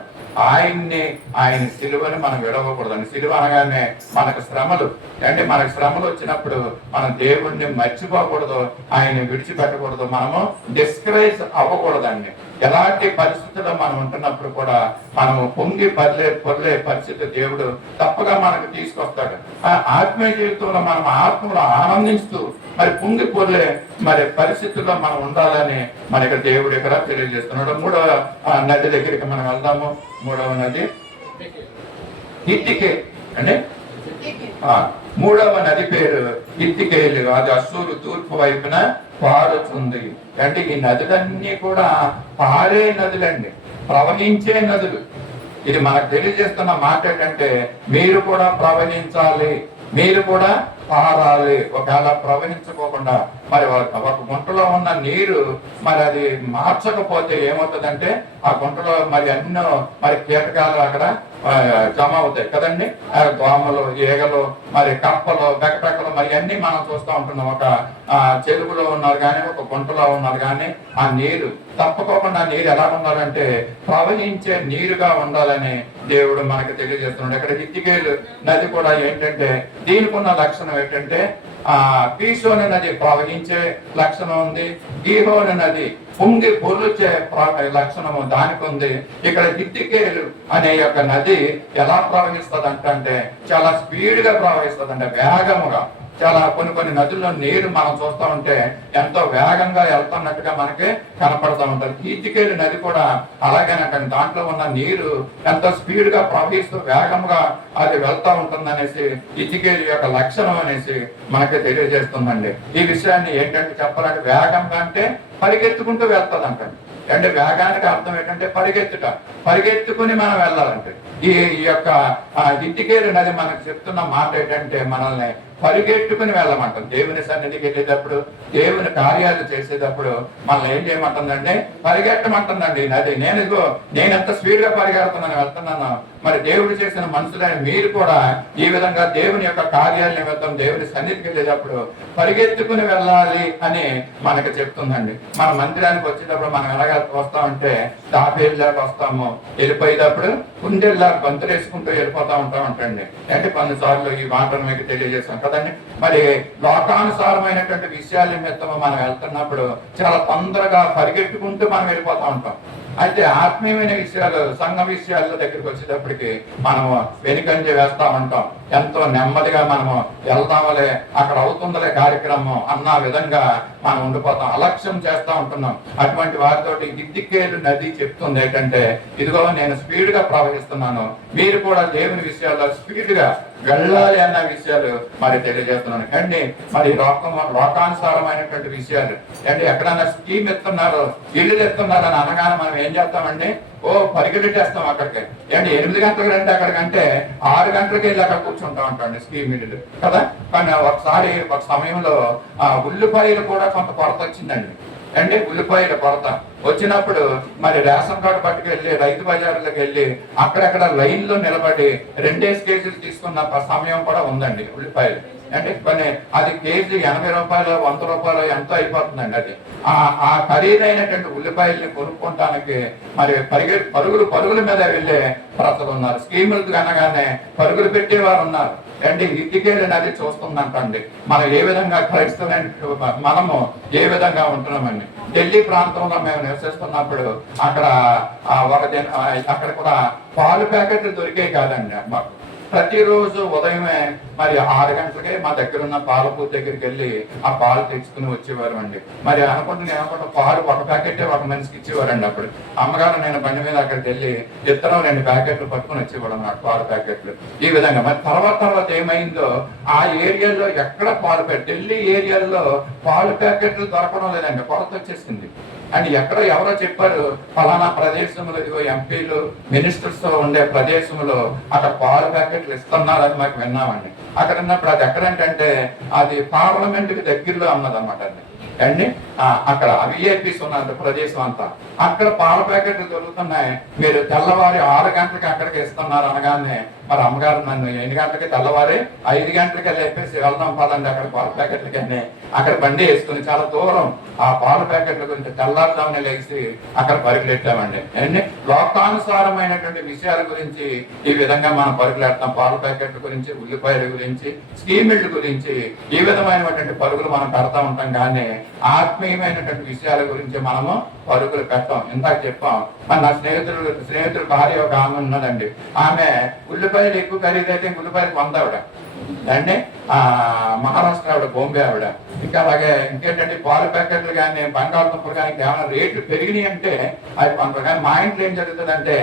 ఆయన సిలువని మనం విడవకూడదండి. సిలువ అనగానే మనకు శ్రమలు, అంటే మనకు శ్రమలు వచ్చినప్పుడు మనం దేవుణ్ణి మర్చిపోకూడదు, ఆయన్ని విడిచిపెట్టకూడదు, మనము డిస్కరేజ్ అవ్వకూడదండి. ఎలాంటి పరిస్థితుల్లో మనం ఉంటున్నప్పుడు కూడా మనము పొంగి పొర్లే పరిస్థితి దేవుడు తప్పగా మనకు తీసుకొస్తాడు. ఆత్మీయ జీవితంలో మనం ఆత్మలో ఆనందిస్తూ మరి పొంగి పొర్లే మరి పరిస్థితుల్లో మనం ఉండాలని మనకి దేవుడు ఇక్కడ తెలియజేస్తున్నాడు. 3వ నది దగ్గరికి మనం వెళ్దాము. 3వ నది హిత్తికే అండి. 3వ నది పేరు హిత్తికేలు. అది అస్సూరు తూర్పు వైపున పారుతుంది. అంటే ఈ నదులన్నీ కూడా పారే నదులండి, ప్రవహించే నదులు. ఇది మనకు తెలియజేస్తున్న మాట ఏంటంటే, మీరు కూడా ప్రవహించాలి, మీరు కూడా పారాలి. ఒకవేళ ప్రవహించుకోకుండా మరి ఒక గుంటలో ఉన్న నీరు మరి అది మార్చకపోతే ఏమవుతుందంటే, ఆ గుంటలో మరి ఎన్నో మరి కీటకాలు అక్కడ జమ అవుతాయి కదండి. దోమలు, ఈగలు, మరి కప్పలు, బెకపెక్కలు మరి అన్ని మనం చూస్తూ ఉంటున్నాం. ఒక చెరువులో ఉన్నారు కానీ, ఒక గుంటలో ఉన్నారు కానీ, ఆ నీరు తప్పకోకుండా నీరు ఎలా ఉండాలంటే ప్రవహించే నీరుగా ఉండాలని దేవుడు మనకు తెలియజేస్తున్నాడు. ఇక్కడ హిత్తికేలు నది కూడా ఏంటంటే, దీనికి ఉన్న లక్షణం ఏంటంటే, పీసోని నది ప్రవహించే లక్షణం ఉంది, గీహోని నది పొంగి పొర్లుచే లక్షణము దానికి ఉంది. ఇక్కడ హిత్తికేలు అనే యొక్క నది ఎలా ప్రవహిస్తుంది అంటే చాలా స్పీడ్ గా ప్రవహిస్తుంది, అంటే వేగముగా. చాలా కొన్ని నదుల్లో నీరు మనం చూస్తూ ఉంటే ఎంతో వేగంగా వెళ్తున్నట్టుగా మనకి కనపడుతూ ఉంటుంది. హిత్తికేలు నది కూడా అలాగేనంటే దాంట్లో ఉన్న నీరు ఎంతో స్పీడ్ గా ప్రవహిస్తూ వేగంగా అది వెళ్తూ ఉంటుంది అనేసి హిత్తికేలు యొక్క లక్షణం అనేసి మనకి తెలియజేస్తుందండి. ఈ విషయాన్ని ఏంటంటే చెప్పాలంటే, వేగంగా అంటే పరిగెత్తుకుంటూ వెళ్తుంది అంటండి. అంటే వేగానికి అర్థం ఏంటంటే పరిగెత్తుకుని మనం వెళ్ళాలంటే. ఈ యొక్క హిత్తికేలు నది మనకు చెప్తున్న మాట ఏంటంటే, మనల్ని పరిగెట్టుకుని వెళ్ళమంటాం. దేవుని సన్నిధికి వెళ్ళేటప్పుడు, దేవుని కార్యాలు చేసేటప్పుడు మనల్ని ఏం చేయమంటుందంటే పరిగెట్టమంటుందండి నది. నేను ఎంత స్పీడ్ గా పరిగెడుతున్నాను వెళ్తున్నాను. మరి దేవుడు చేసిన మనుషులైన మీరు కూడా ఈ విధంగా దేవుని యొక్క కార్యాల నిమిత్తం దేవుని సన్నిధికి వెళ్ళేటప్పుడు పరిగెత్తుకుని వెళ్ళాలి అని మనకు చెప్తుందండి. మన మందిరానికి వచ్చేటప్పుడు మనం ఎలాగ వస్తామంటే తాపేళ్ళకి వస్తాము, వెళ్ళిపోయేటప్పుడు కుండెల్లా గొంతులేసుకుంటూ వెళ్ళిపోతా ఉంటామంటండి. అంటే కొన్నిసార్లు ఈ మాటను మీకు తెలియజేస్తాం కదండి. మరి లోకానుసారమైనటువంటి విషయాల నిమిత్తము మనం వెళ్తున్నప్పుడు చాలా తొందరగా పరిగెట్టుకుంటూ మనం వెళ్ళిపోతా ఉంటాం. అయితే ఆత్మీయమైన విషయాలు, సంఘ విషయాల దగ్గరికి వచ్చేటప్పటికి మనము వెనుకంజ వేస్తా ఉంటాం. ఎంతో నెమ్మదిగా మనము వెళ్తామలే, అక్కడ అవుతుందలే కార్యక్రమం అన్న విధంగా మనం ఉండిపోతాం, అలక్ష్యం చేస్తా ఉంటున్నాం. అటువంటి వారితోటి దిక్కేలు నది చెప్తుంది ఏంటంటే, ఇదిగో నేను స్పీడ్ గా ప్రవహిస్తున్నాను, మీరు కూడా దేవుని విషయాల్లో స్పీడ్ గా వెళ్ళాలి అన్న విషయాలు మరి తెలియజేస్తున్నాను అండి. మరి లోకానుసారమైనటువంటి విషయాలు అండి, ఎక్కడన్నా స్కీమ్ ఎత్తున్నారు, ఇల్లు ఎత్తున్నారు అని అనగానే మనం ఏం చేస్తామండి, పరిగెట్టేస్తాం అక్కడికి. ఏంటి 8 గంటలకు రండి అక్కడికంటే 6 గంటలకి వెళ్ళి అక్కడ కూర్చుంటాం అంటండి స్కీమ్ ఇల్లు కదా. కానీ ఒకసారి ఒక సమయంలో ఉల్లిపాయలు కూడా కొంత కొరత వచ్చిందండి అండి. ఉల్లిపాయల కొరత వచ్చినప్పుడు మరి రేషన్ కార్డు పట్టుకెళ్ళి రైతు బజార్లకు వెళ్ళి అక్కడక్కడ లైన్ లో నిలబడి 2 కేజీలు తీసుకున్న సమయం కూడా ఉందండి ఉల్లిపాయలు. అంటే కొన్ని అది కేజీ 80 రూపాయలు 100 రూపాయలు ఎంతో అయిపోతుందండి. అది ఆ ఖరీదైనటువంటి ఉల్లిపాయల్ని కొనుక్కోవటానికి మరి పరుగుల మీద వెళ్ళే ప్రజలు ఉన్నారు. స్కీములు అనగానే పరుగులు పెట్టేవారు ఉన్నారు అండి. ఇదికేళ్ళ నది చూస్తుందంటండి మనం ఏ విధంగా మనము ఏ విధంగా ఉంటున్నామండి. ఢిల్లీ ప్రాంతంలో మేము నివసిస్తున్నప్పుడు అక్కడ అక్కడ కూడా పాలు ప్యాకెట్లు దొరికే కాదండి మాకు. ప్రతిరోజు ఉదయమే మరి 6 గంటలకే మా దగ్గర ఉన్న పాలపూ దగ్గరికి వెళ్ళి ఆ పాలు తెచ్చుకుని వచ్చేవారు అండి. మరి నేను పాలు ఒక ప్యాకెటే ఒక మనిషికి ఇచ్చేవారండి. అప్పుడు అమ్మగారు నేను బండి మీద అక్కడికి వెళ్ళి ఇద్దరం 2 ప్యాకెట్లు పట్టుకుని వచ్చేవాడు అన్నమాట, పాలు ప్యాకెట్లు. ఈ విధంగా మరి తర్వాత ఏమైందో ఆ ఏరియాలో ఎక్కడ ఢిల్లీ ఏరియాలో పాలు ప్యాకెట్లు దొరకడం లేదండి, కొరత వచ్చేసింది. అండ్ ఎవరో చెప్పారు ఫలానా ప్రదేశంలో ఇదిగో ఎంపీలు మినిస్టర్స్ ఉండే ప్రదేశంలో అక్కడ పాలు ప్యాకెట్లు ఇస్తున్నారని మాకు విన్నామండి. అక్కడ ఉన్నప్పుడు అది ఎక్కడంటే అది పార్లమెంట్ కి దగ్గరలో అన్నదన్నమాట అండి. అక్కడ విఐపీస్ ఉన్న ప్రదేశం అంతా అక్కడ పాల ప్యాకెట్లు దొరుకుతున్నాయి. మీరు తెల్లవారి 6 గంటలకి అక్కడికి ఇస్తున్నారు అనగానే మరి అమ్మగారు నన్ను 8 గంటలకి తెల్లవారి 5 గంటలకి వెళ్ళేసి వెళ్దాం పదండి అక్కడ పాల ప్యాకెట్లకి అని అక్కడ బండి వేసుకుని చాలా దూరం ఆ పాల ప్యాకెట్ల గురించి తెల్లారుజామున లేచి అక్కడ పరుగులెట్టామండి అండి. లోకానుసారమైనటువంటి విషయాల గురించి ఈ విధంగా మనం పరుగులెడతాం. పాల ప్యాకెట్ల గురించి, ఉల్లిపాయల గురించి, స్కీమిళ్ళ గురించి ఈ విధమైనటువంటి పరుగులు మనం పెడతా ఉంటాం. కానీ ఆత్మీయమైనటువంటి విషయాల గురించి మనము పరుగులు పెట్టాం. ఇందాక చెప్పాం, నా స్నేహితుడు భార్య ఒక ఆమె ఉన్నదండి. ఆమె ఉల్లిపాయలు ఎక్కువ ఖరీదైతే ఉల్లిపాయలు కొందావిడ అండి. మహారాష్ట్ర ఆవిడ, బాంబే ఆవిడ. ఇంకా అలాగే ఇంకేంటంటే పాల ప్యాకెట్లు కానీ బంగాళదుంపలు కానీ ఏమైనా రేట్లు పెరిగినాయి అంటే అది కొంటారు. కానీ మా ఇంట్లో ఏం జరుగుతుందంటే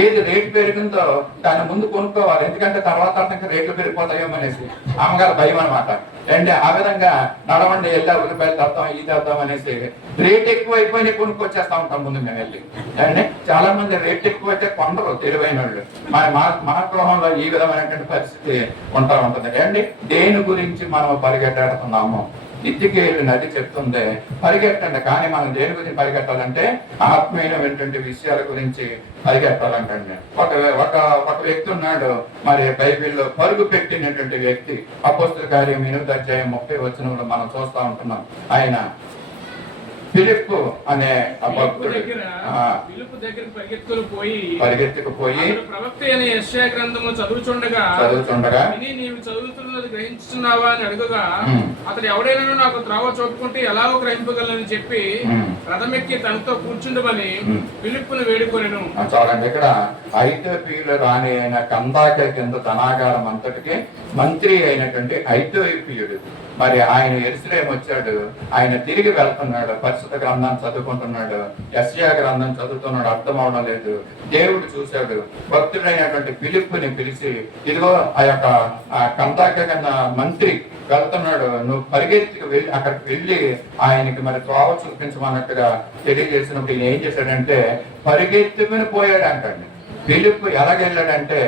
ఏది రేటు పెరిగిందో దాన్ని ముందు కొనుక్కోవాలి, ఎందుకంటే తర్వాత రేట్లు పెరిగిపోతాయో అనేసి అమ్మగారు భయం అనమాట అండి. ఆ విధంగా నడవండి వెళ్ళా ఉల్లిపాయలు తెద్దాం ఇది తెద్దాం అనేసి రేట్ ఎక్కువ అయిపోయి కొనుక్కొచ్చేస్తా ఉంటాం ముందు మేము వెళ్ళి అండి. చాలా మంది రేట్ ఎక్కువ అయితే కొందరు తెలివైన వాళ్ళు. మన గృహంలో ఈ విధమైనటువంటి పరిస్థితి ఉంటా ఉంటుంది అండి. దేని గురించి మనం పరిగెట్టాడుతున్నాము? ఇద్దికేలు నది చెప్తుంది పరిగెట్టండి. కానీ మనం దేని గురించి పరిగెట్టాలంటే ఆత్మీయమైనటువంటి విషయాల గురించి పరిగెట్టాలంటండి. ఒక వ్యక్తి ఉన్నాడు మరి బైబిల్లో పరుగు పెట్టినటువంటి వ్యక్తి. అపోస్తల కార్యం 8:30 మనం చూస్తా ఉంటున్నాం. ఆయన ఫిలిప్పు అనే భక్తుడు పరిగెత్తుకుపోయి ప్రవక్త అయిన యెషయా గ్రంథము చదువుచుండగా నీవు చదువుతున్నది గ్రహించుచున్నావా అని అడుగగా అతడు ఎవడైనా నాకు త్రోవ చూపుకుంటే ఎలాగో గ్రహింపగలనని చెప్పి రథమెక్కి తనతో కూర్చుండమని ఫిలిప్పును వేడుకొనెను. చూడండి, ఇక్కడ ఐథియోపియులు రాణి అయిన కందాక కింద ధనాగారం అంతటికి మంత్రి అయినటువంటి ఐథియోపియుడు మరి ఆయన యెరూషలేము వచ్చాడు. ఆయన తిరిగి వెళ్తున్నాడు, పరిశుద్ధ గ్రంథాన్ని చదువుకుంటున్నాడు, యెషయా గ్రంథం చదువుతున్నాడు, అర్థం అవడం లేదు. దేవుడు చూశాడు, భక్తుడైనటువంటి ఫిలిప్పుని పిలిచి ఇదిగో ఆ యొక్క కందాక కింద మంత్రి వెళ్తున్నాడు, నువ్వు పరిగెత్తికి వెళ్ళి అక్కడికి వెళ్ళి ఆయనకి మరి త్రోవ చూపించమన్నట్టుగా తెలియజేసినప్పుడు ఈయన ఏం చేశాడంటే పరిగెత్తుకుని పోయాడు అంటండి. ఫిలిప్పు ఎలాగెళ్ళాడంటే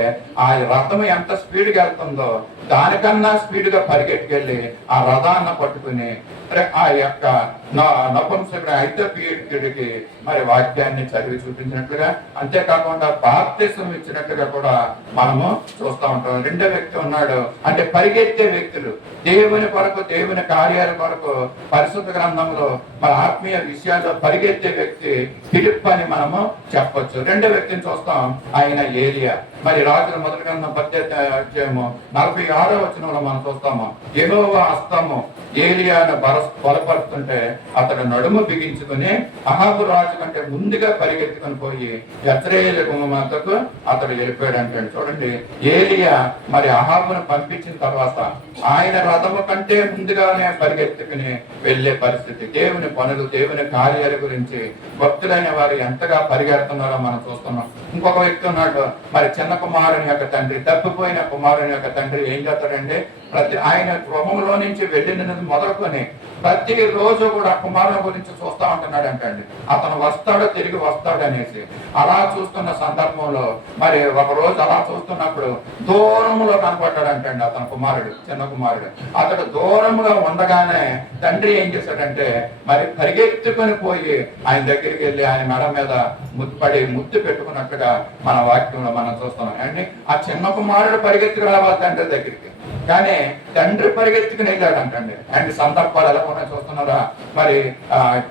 ఆ రథం ఎంత స్పీడ్గా వెళ్తుందో దానికన్నా స్పీడ్గా పరిగెట్టుకెళ్ళి ఆ రథాన్ని పట్టుకుని ఆ యొక్క నపుంసకుడు ఐథియోపియుడికి మరి వాక్యాన్ని చదివి చూపించినట్లుగా, అంతేకాకుండా బాప్తిసం ఇచ్చినట్లుగా కూడా మనము చూస్తూ ఉంటాం. రెండో వ్యక్తి ఉన్నాడు, అంటే పరిగెత్తే వ్యక్తులు దేవుని కొరకు, దేవుని కార్యాల కొరకు పరిశుద్ధ గ్రంథంలో మన ఆత్మీయ విషయాల్లో పరిగెత్తే వ్యక్తి ఫిలిప్ అని మనము చెప్పొచ్చు. రెండో వ్యక్తిని చూస్తాం, ఆయన ఏలియా. మరి రాజుల మొదటి గ్రంథం 46వ వచనంలో మనం చూస్తాము. యెహోవా హస్తము ఏలియాను బలపరుస్తుంటే అతడు నడుము బిగించుకుని అహాబు రాజు కంటే ముందుగా పరిగెత్తుకుని పోయి యెజ్రెయేలు గుమ్మకు అతడు వెళ్ళిపోయాడు అంటాడు. చూడండి, ఏలియా మరి అహాబును పంపించిన తర్వాత ఆయన రథము కంటే ముందుగానే పరిగెత్తుకుని వెళ్లే పరిస్థితి. దేవుని పనులు, దేవుని కార్యాల గురించి భక్తులైన వారు ఎంతగా పరిగెడుతున్నారో మనం చూస్తున్నాం. ఇంకొక వ్యక్తి ఉన్నాడు, మరి చిన్న కుమారుని యొక్క తండ్రి, తప్పిపోయిన కుమారుని యొక్క తండ్రి ఏం చేస్తాడంటే ఆయన గృహంలో నుంచి వెళ్ళినది మొదలుకొని ప్రతి రోజు కూడా కుమారుని గురించి చూస్తా ఉంటున్నాడు అంటండి. అతను వస్తాడు, తిరిగి వస్తాడు అనేసి అలా చూస్తున్న సందర్భంలో మరి ఒక రోజు అలా చూస్తున్నప్పుడు దూరంలో కనపడ్డాడు అంటండి అతను కుమారుడు, చిన్న కుమారుడు. అతడు దూరంగా ఉండగానే తండ్రి ఏం చేశాడంటే మరి పరిగెత్తుకొని పోయి ఆయన దగ్గరికి వెళ్ళి ఆయన మెడ మీద ముద్దు పెట్టుకున్నట్టుగా మన వాక్యంలో మనం చూస్తున్నాం అండి. ఆ చిన్న కుమారుడు పరిగెత్తుకు రావాలి తండ్రి దగ్గరికి, కానీ తండ్రి పరిగెత్తుకుని వెళ్ళాడంటండి. అండ్ సందర్భాలు ఎలా ఉన్నాయి చూస్తున్నారా? మరి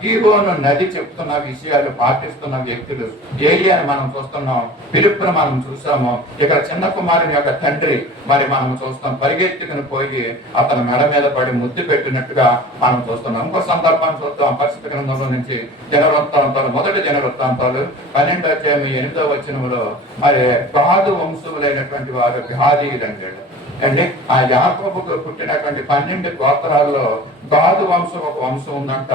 గీహోను నది చెప్తున్న విషయాలు పాటిస్తున్న వ్యక్తులు ఏలియాని మనం చూస్తున్నాం, ఫిలిప్పును మనం చూసాము. ఇక్కడ చిన్న కుమారుని యొక్క తండ్రి మరి మనం చూస్తాం పరిగెత్తుకుని పోయి అతను మెడ మీద పడి ముద్దు పెట్టినట్టుగా మనం చూస్తున్నాం. ఇంకో సందర్భాన్ని చూద్దాం. పరిస్థితి గ్రంథంలో నుంచి దినవృత్తాంతాలు, మొదటి దినవృత్తాంతాలు 12వ వచనంలో మరి గాదు వంశములైనటువంటి వారు గాదీయులండి అండి. ఆ యాకోబుకు పుట్టినటువంటి 12 గోత్రాల్లో గాదు వంశం ఒక వంశం ఉందంట.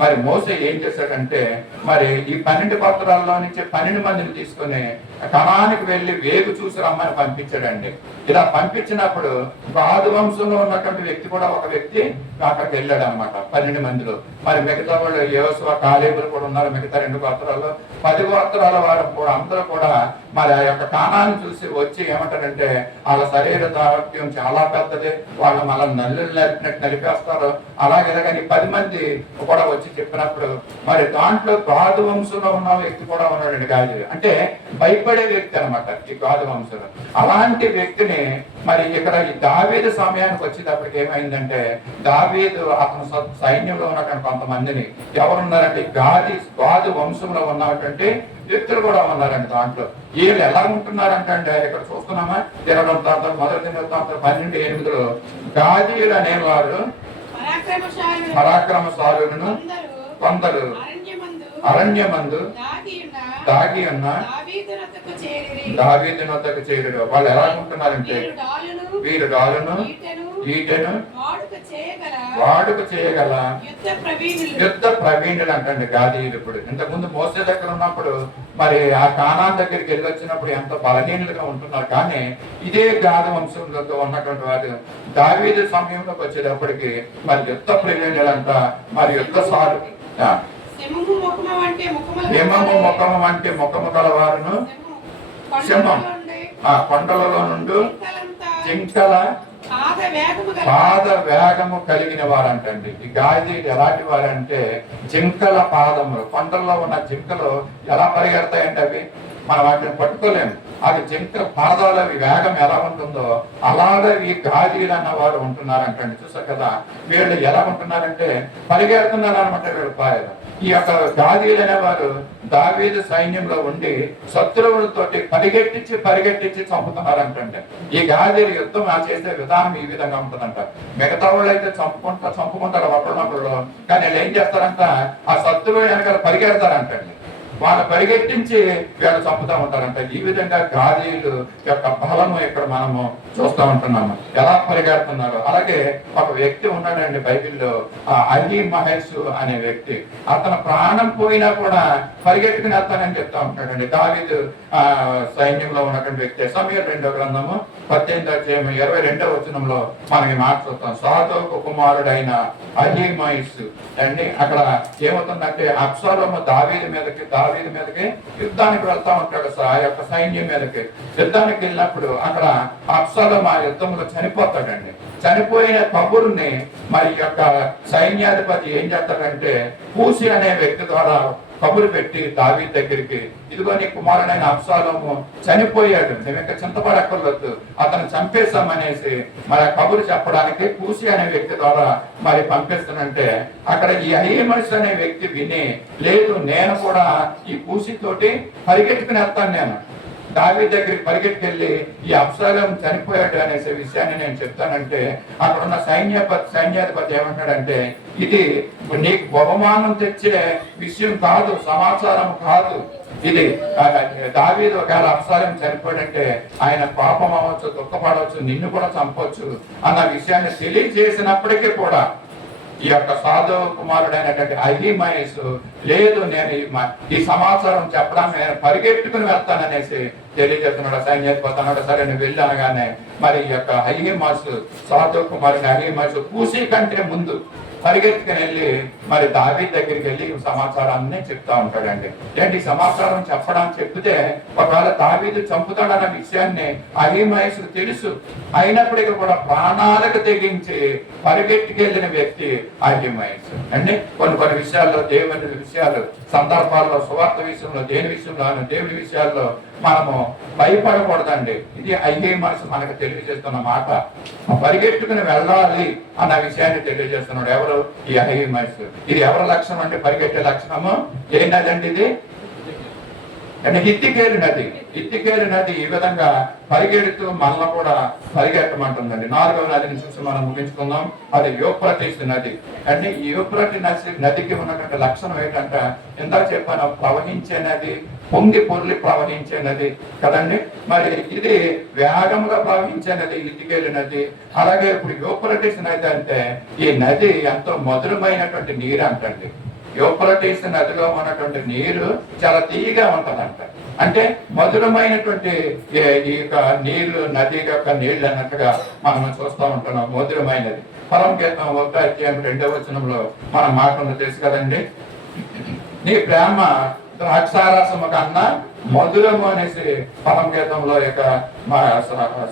మరి మోసే ఏం చేశాడంటే మరి ఈ 12 గోత్రాల్లో నుంచి 12 మందిని తీసుకుని కనానికి వెళ్ళి వేగు చూసి రమ్మని పంపించాడండి. ఇలా పంపించినప్పుడు గాదు వంశంలో ఉన్నటువంటి వ్యక్తి కూడా ఒక వ్యక్తి అక్కడికి వెళ్ళాడు అనమాట 12 మందిలో. మరి మిగతా వాళ్ళు యోసువ, కాలేబులు కూడా ఉన్నారు. మిగతా 2 గోత్రాల్లో 10 గోత్రాల వారు కూడా అందరూ కూడా మరి ఆ యొక్క కానాన్ని చూసి వచ్చి ఏమంటారంటే వాళ్ళ శరీర దారుణ్యం చాలా పెద్దది, వాళ్ళు మళ్ళీ నల్లులు నలిపినట్టు నలిపేస్తారు అలాగే. కానీ 10 మంది కూడా వచ్చి చెప్పినప్పుడు మరి దాంట్లో గాదు వంశంలో ఉన్న వ్యక్తి కూడా ఉన్నాడండి. గాదు అంటే భయపడే వ్యక్తి అనమాట ఈ గాదు వంశంలో. అలాంటి వ్యక్తిని మరి ఇక్కడ ఈ దావీదు సమయానికి వచ్చేటప్పటికి ఏమైందంటే దావీదు అతను సైన్యంలో ఉన్నటువంటి కొంతమందిని ఎవరున్నారంటే గాదు వంశంలో ఉన్నటువంటి వ్యక్తులు కూడా ఉన్నారండి. దాంట్లో వీళ్ళు ఎలా ఉంటున్నారంటే ఇక్కడ చూస్తున్నామా, దినవృత్తాంతం మొదటి దినవృత్తాంతం 12:8 గాదీయులు అనేవారు పరాక్రమశాలులను కొందరు అరణ్యమందు దాగి ఉన్న దావీదు నొద్దకు చేరుడు. వాళ్ళు ఎలా ఉంటున్నారంటే వీరు డాలును ఈటెను వాడుక చేయగల యుద్ధ ప్రవీణులు అంటండి గాదీయులు. ఇప్పుడు ఇంతకుముందు మోసే దగ్గర ఉన్నప్పుడు మరి ఆ కానాన్ దగ్గరికి వెళ్ళి వచ్చినప్పుడు ఎంతో బలహీనులుగా ఉంటున్నారు. కానీ ఇదే గాదు వంశంలో ఉన్నటువంటి వారు దావీదు సమయంలోకి వచ్చేటప్పటికి మరి యుద్ధ ప్రవీణులంట, మరి యుద్ధ సారు సింహము ముఖము అంటే ముఖము గలవారును, సింహం కొండలలో నుండి జింకల పాద వేగము కలిగిన వారంటండి. ఈ గాదీయులు ఎలాంటి వారంటే జింకల పాదములు, కొండల్లో ఉన్న జింకలు ఎలా పరిగెడతాయంటే అవి మనం వాటిని పట్టుకోలేము. అవి జింక పాదాల వేగం ఎలా ఉంటుందో అలాగే ఈ గాదీయులు అన్న వారు ఉంటున్నారంటండి. చూసారు కదా వీళ్ళు ఎలా ఉంటున్నారంటే పరిగెడుతున్నారు అనమాట వీళ్ళు పాయలు. ఈ యొక్క గాదీయులు అనేవారు దావీదు సైన్యంలో ఉండి శత్రువులతోటి పరిగెట్టించి చంపుతున్నారంటండి. ఈ గాదీయులు యుద్ధం చేసే విధానం ఈ విధంగా ఉంటుందంట. మిగతా వాళ్ళు అయితే చంపుకుంటారు ఒకళ్ళొకళ్ళు, కానీ వీళ్ళు ఏం చేస్తారంట ఆ శత్రువు వెనకాల పరిగెడతారంటండి. వాళ్ళు పరిగెట్టించి వీళ్ళు చంపుతా ఉంటారంట. ఈ విధంగా గాదీయులు యొక్క బలము ఇక్కడ మనము చూస్తూ ఉంటున్నాము, ఎలా పరిగెడుతున్నారు. అలాగే ఒక వ్యక్తి ఉన్నాడండి బైబిల్లో, అలీ మహేష్ అనే వ్యక్తి. అతను ప్రాణం పోయినా కూడా పరిగెట్టుకుని వెళ్తానని చెప్తా ఉంటాడండి. దావీదు సైన్యంలో ఉన్నటువంటి వ్యక్తి. సమూయేలు 2వ గ్రంథము 18:22 వచనంలో మనకి మాట చూస్తాం. సాదోకు కుమారుడైన అలీ మహేష్ అండి. అక్కడ ఏమవుతుందంటే అబ్షాలోము దావీదు మీదకి యుద్ధానికి వెళ్తా ఉంటాడు. ఆ యొక్క సైన్యం మీదకి యుద్ధానికి వెళ్ళినప్పుడు అక్కడ అబ్షాలోము ఆ యుద్ధంలో చనిపోతాడండి. చనిపోయిన కబురుని మరి యొక్క సైన్యాధిపతి ఏం చేస్తాడంటే కూసి అనే వ్యక్తి ద్వారా కబురు పెట్టి దావీదు దగ్గరికి, ఇదిగో నీ కుమారుడైన అబ్షాలోము చనిపోయాడు, మేము ఇంకా చింతపడక్కర్లేదు, అతను చంపేశామనేసి మరి కబురు చెప్పడానికి కూసి అనే వ్యక్తి ద్వారా మరి పంపిస్తున్నంటే అక్కడ ఈ అహీమస్ అనే వ్యక్తి విని, లేదు నేను కూడా ఈ కూసితోటి పరిగెట్టుకుని వెళ్తాను, దావీదు దగ్గరికి పరిగెట్టుకెళ్ళి ఈ అబ్షాలోము చనిపోయాడు అనేసి విషయాన్ని నేను చెప్తానంటే అక్కడ ఉన్న సైన్యాధిపతి ఏమంటాడంటే ఇది నీకు బహుమానం తెచ్చే విషయం కాదు, సమాచారం కాదు. ఇది దావీదు ఒకవేళ అబ్షాలోము చనిపోయాడంటే ఆయన పాపం అవ్వచ్చు, దుఃఖపడవచ్చు, నిన్ను కూడా చంపొచ్చు అన్న విషయాన్ని తెలియజేసినప్పటికీ కూడా ఈ యొక్క సాధు కుమారుడైనటువంటి అహీమయసు లేదు, నేను ఈ సమాచారం చెప్పడానికి నేను పరిగెట్టుకుని వెళ్తాననేసి తెలియజేస్తున్నాడు. సైన్యాధిపతి అన్నాడు, సరే నువ్వు వెళ్ళి అనగానే మరి ఈ యొక్క అహీమాసు సాధు కుమారుని అహీమాసు కూసి కంటే ముందు పరిగెత్తుకుని వెళ్ళి మరి దావీదు దగ్గరికి వెళ్ళి సమాచారాన్ని చెప్తా ఉంటాడండి. ఏంటి సమాచారం చెప్తే ఒకవేళ దావీదు చంపుతాడన్న విషయాన్ని అహీమయసు తెలుసు, అయినప్పటికీ కూడా ప్రాణాలకు తెగించి పరిగెత్తుకెళ్ళిన వ్యక్తి అహీమయసు అండి. కొన్ని విషయాల్లో, దేవుని విషయాలు, సందర్భాల్లో, సువార్త విషయంలో, దేవుని విషయాల్లో మనము భయపడకూడదండి. ఇది అహీమయసు మనకు తెలియజేస్తున్న మాట. పరిగెట్టుకుని వెళ్ళాలి అన్న విషయాన్ని తెలియజేస్తున్నాడు. ఎవరు? ఈ అహీమయసు. ఇది ఎవరి లక్షణం అంటే పరిగెట్టే లక్షణము ఏంటండి? ఇది అంటే ఇత్తికేలు నది ఈ విధంగా పరిగెడుతూ మనల్ని కూడా పరిగెట్టమంటుందండి. 4వ నదిని చూసి మనం ముగించుకుందాం. అది యూఫ్రటీస్ నది. అంటే ఈ యూఫ్రటీస్ నదికి ఉన్నటువంటి లక్షణం ఏంటంటే ఇందాక చెప్పాను, ప్రవహించే నది, పొంగి పొర్లి ప్రవహించే నది కదండి. మరి ఇది వేగంగా ప్రవహించే నది ఇత్తికేలు నది. అలాగే ఇప్పుడు యూఫ్రటీస్ నది అంటే ఈ నది ఎంతో మధురమైనటువంటి నీరు అంటండి. యూఫ్రటీస్ నదిలో ఉన్నటువంటి నీరు చాలా తీయగా ఉంటదంట. అంటే మధురమైనటువంటి ఈ యొక్క నీళ్లు, నది యొక్క నీళ్లు అన్నట్టుగా మనం చూస్తూ ఉంటున్నాం. మధురమైనది. పరమగీతం 1:2 వచనంలో మన మాటలు తెలుసు కదండి. నీ ప్రేమ ద్రాక్షారసము కన్నా మధురము అనేసి పరమగీతంలో యొక్క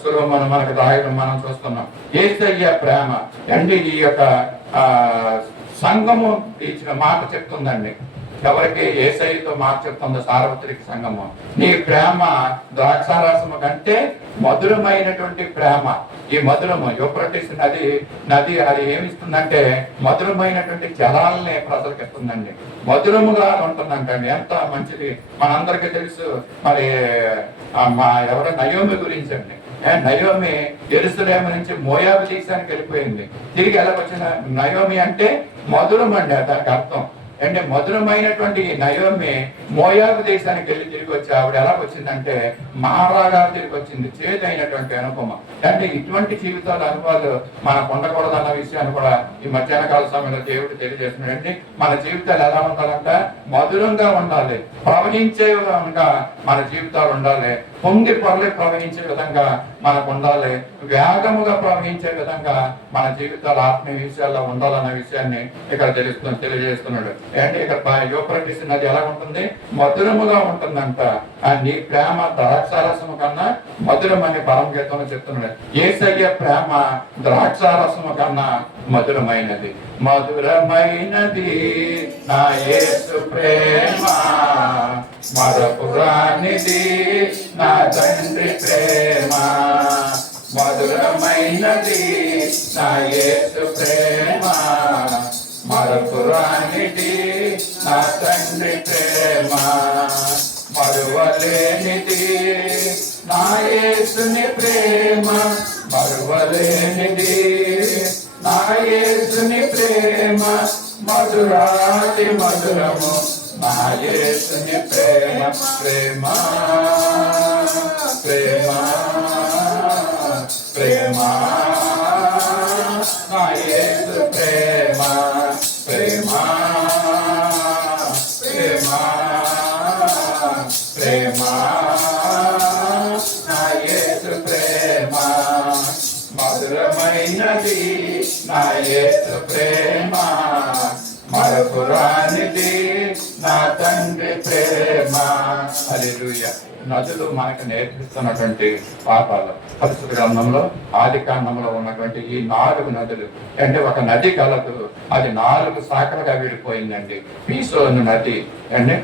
సులభమును మనకు రాయడం మనం చూస్తున్నాం. యేసయ్య ప్రేమ అంటే ఈ యొక్క సంఘము ఇచ్చిన మాట చెప్తుందండి. ఎవరికి? యేసయ్యతో మాట చెప్తుందో సార్వత్రిక సంఘము. నీ ప్రేమ ద్రాక్షారసము కంటే మధురమైనటువంటి ప్రేమ. ఈ మధురము యూఫ్రటీస్ నది అది ఏమిస్తుందంటే మధురమైనటువంటి జలాలని ప్రజలకు ఇస్తుందండి. మధురముగా ఉంటుందంటండి. ఎంత మంచిది. మనందరికీ తెలుసు. మరి ఎవరో నయోమి గురించి అండి. నయోమి యెరూషలేము నుంచి మోయాబు దేశానికి వెళ్ళిపోయింది. తిరిగి ఎలా వచ్చిన నయోమి అంటే మధురం అండి. దానికి అర్థం అంటే మధురమైనటువంటి నయోమి మోయాబు దేశానికి వెళ్ళి తిరిగి వచ్చి ఆవిడ ఎలా వచ్చిందంటే మహారాగా తిరిగి వచ్చింది. చేదైనటువంటి అనుభవం. అంటే ఇటువంటి జీవితాల అనుభవాలు మనకు ఉండకూడదన్న విషయాన్ని కూడా ఈ మధ్యాహ్న కాల సమయంలో దేవుడు తెలియజేస్తున్నాడు. అంటే మన జీవితాలు ఎలా ఉండాలంటే మధురంగా ఉండాలి, ప్రవహించే విధంగా మన జీవితాలు ఉండాలి, పొంగి పొరలి ప్రవహించే విధంగా మనకు ఉండాలి, వేగముగా ప్రవహించే విధంగా మన జీవితాలు ఆత్మీయ విషయాల్లో ఉండాలన్న విషయాన్ని ఇక్కడ తెలియజేస్తున్నాడు. అంటే ఇక్కడ యూఫ్రటీస్ నది ఎలా ఉంటుంది? మధురముగా ఉంటుందంట. నీ ప్రేమ ద్రాక్షారసము కన్నా మధురం అని పరమగీతంలో చెప్తున్నాడు. యేసయ్య ప్రేమ ద్రాక్షారసము కన్నా మధురమైనది. మధురమైనది నా యేసు ప్రేమ, మరపురానిది నా తండ్రి ప్రేమ. మధురమైనది నా యేసు ప్రేమ, మరపురానిది నా తండ్రి ప్రేమ. మరువలేనిది నా యేసుని ప్రేమ, మరువలేనిది నా యేసుని ప్రేమ. మధురాతి మధురము నా యేసుని ప్రేమ. ప్రేమ ప్రేమ ప్రేమ నా యేసు ప్రేమ. ప్రేమ ప్రేమ ప్రేమ నా యేసు ప్రేమ. మధురమైనది నా యేసు ప్రేమ, మరపురానిది నా తండ్రి ప్రేమ. హల్లెలూయా. నదులు మనకు నేర్పిస్తున్నటువంటి పాఠాలు పరిశుద్ధ గ్రంథంలో ఆదికాండంలో ఉన్నటువంటి ఈ 4 నదులు. అంటే ఒక నది కలదు, అది 4 శాఖలుగా విడిపోయిందండి. పీసోను నది అండి,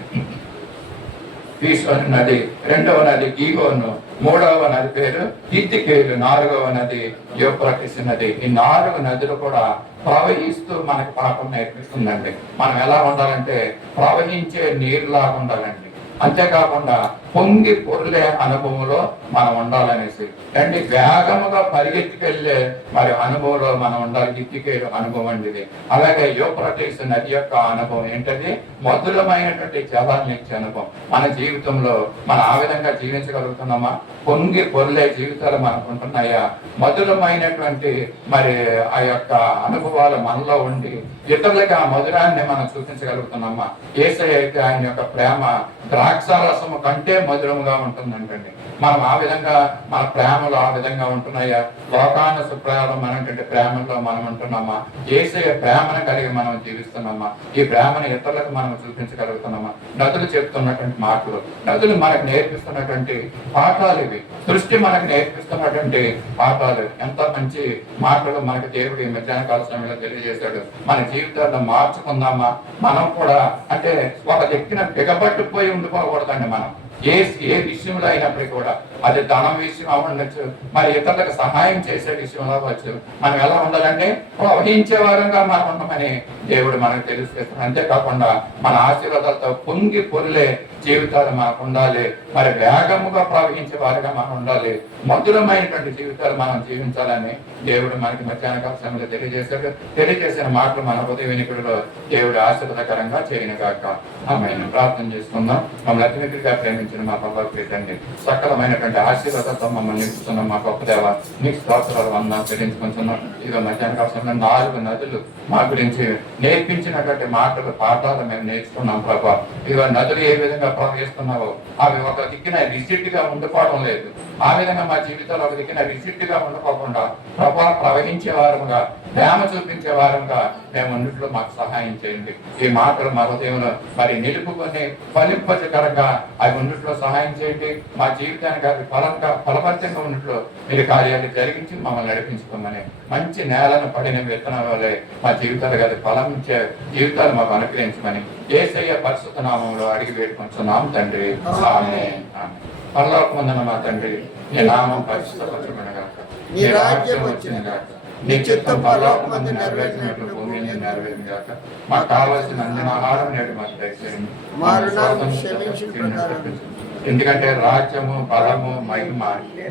పీసోను నది. 2వ నది గీహోను. 3వ నది పేరు ఇత్తికేలు. 4వ నది యూఫ్రటీస్ నది. ఈ 4 నదులు కూడా ప్రవహిస్తూ మనకు పాఠం నేర్పిస్తుందండి. మనం ఎలా ఉండాలంటే ప్రవహించే నీరులాగా ఉండాలండి. అంతేకాకుండా పొంగి పొర్లే అనుభవంలో మనం ఉండాలనేసి అండి. వేగముగా పరిగెత్తుకెళ్ళే మరి అనుభవంలో మనం ఉండాలి. దిక్కికేడు అనుభవం అండి ఇది. అలాగే యూఫ్రటీస్ నది యొక్క అనుభవం ఏంటది? మధురమైనటువంటి జలాన్ని ఇచ్చే అనుభవం. మన జీవితంలో మనం ఆ విధంగా జీవించగలుగుతున్నామా? పొంగి పొర్లే జీవితాలు మనకు ఉంటున్నాయా? మధురమైనటువంటి మరి ఆ యొక్క అనుభవాలు మనలో ఉండి ఇతరులకి ఆ మధురాన్ని మనం చూపించగలుగుతున్నామా? యేసయ్య అయితే ఆయన యొక్క ప్రేమ ద్రాక్షారసము కంటే మధురముగా ఉంటుందంటండి. మనం ఆ విధంగా మన ప్రేమలో ఆ విధంగా ఉంటున్నాయా? లోకాన సుప్రయాణం అనేటువంటి ప్రేమలో మనం ఉంటున్నామా? యేసయ్య ప్రేమను కలిగి మనం జీవిస్తున్నామా? ఈ ప్రేమను ఇతరులకు మనం చూపించగలుగుతున్నామా? నదులు చెప్తున్నటువంటి మాటలు, నదులు మనకు నేర్పిస్తున్నటువంటి పాఠాలు ఇవి. సృష్టి మనకు నేర్పిస్తున్నటువంటి పాఠాలు. ఎంత మంచి మాటలు మనకు దేవుడు ఈ మధ్యాహ్న కాల సమయంలో తెలియజేశాడు. మన జీవితాల్లో మార్చుకుందామా? మనం కూడా అంటే ఒక వ్యక్తిని బిగబట్టుకుపోయి ఉండిపోకూడదండి. మనం ఏ విషయంలో అయినప్పటికీ కూడా, అది ధనం విషయం అవ్వచ్చు, మరి ఇతరులకు సహాయం చేసే విషయంలో అవ్వచ్చు, మనం ఎలా ఉండాలంటే ప్రవహించే వారంగా మనం ఉండమని దేవుడు మనకు తెలియజేస్తున్నాడు. అంతేకాకుండా మన ఆశీర్వాదాలతో పొంగి పొర్లే జీవితాలు మనకు ఉండాలి. మరి వేగముగా ప్రవహించే వారిగా మనం ఉండాలి. మధురమైనటువంటి జీవితాలు మనం జీవించాలని దేవుడు మనకి మధ్యాహ్న కాల సమయంలో తెలియజేశాడు. తెలియజేసిన మాటలు మన హృదయ వినికుడిలో దేవుడు ఆశీర్వాదకరంగా చేయను గాక. ఆమేన్. ప్రార్థన చేసుకుందాం. మమ్మల్ని అతిమితిగా ప్రేమించిన మా పరలోకపు తండ్రి, సకలమైనటువంటి ఆశీర్వాదాలతో మమ్మల్ని నింపుతున్నాం. మా గొప్ప దేవ, మీకు స్తోత్రాలు వందనాలు చెల్లించుకుంటున్నాం. ఇదిగో మధ్యాహ్న కాల సమయంలో 4 నదులు మా గురించి నేర్పించినటువంటి మాటలు, పాఠాలు మేము నేర్చుకున్నాం ప్రభా. ఇదిగో నదులు ఏ విధంగా ప్రవహిస్తున్నావో అవి ఒక దిక్కున రిజిట్ గా ఉండిపోవడం లేదు. ఆ విధంగా మా జీవితంలో ఒక దిక్కున రిజిట్ గా ఉండిపోకుండా ప్రభా ప్రవహించే వారంగా, ప్రేమ చూపించే వారంగా మేము అన్నింటిలో మాకు సహాయం చేయండి. ఈ మాటలు మా హృదయంలో మరి నిలుపుకొని ఫలింపజకరంగా అవి ఉన్నట్లో సహాయం చేయండి. మా జీవితానికి అవి ఫలభరితంగా ఉన్నట్లు మీరు కార్యాలు జరిగించి మమ్మల్ని నడిపించుకోమని, మంచి నేలను పడిన విత్తనాల వల్లే మా జీవితాలు అది ఫలమించే జీవితాలు మాకు అనుగ్రహించమని యేసయ్య పరిశుద్ధ నామంలో అడిగి వేడుకొంచున్నాం తండ్రి. ఆమేన్. పరలోకమందున్న మా తండ్రి, నీ నామం పరిశుద్ధపరచబడును గాక. నీ రాజ్యం వచ్చును గాక. నీ చిత్తం పరలోకమందు నెరవేర్చినట్లు భూమి మీద నెరవేరును గాక. మాకు కావలసిన అందిన ఆహారం నేడు మాకు దయచేయండి. మా రుణాలను క్షమించిన ప్రకారం. ఎందుకంటే రాజ్యము, బలము, మహిమ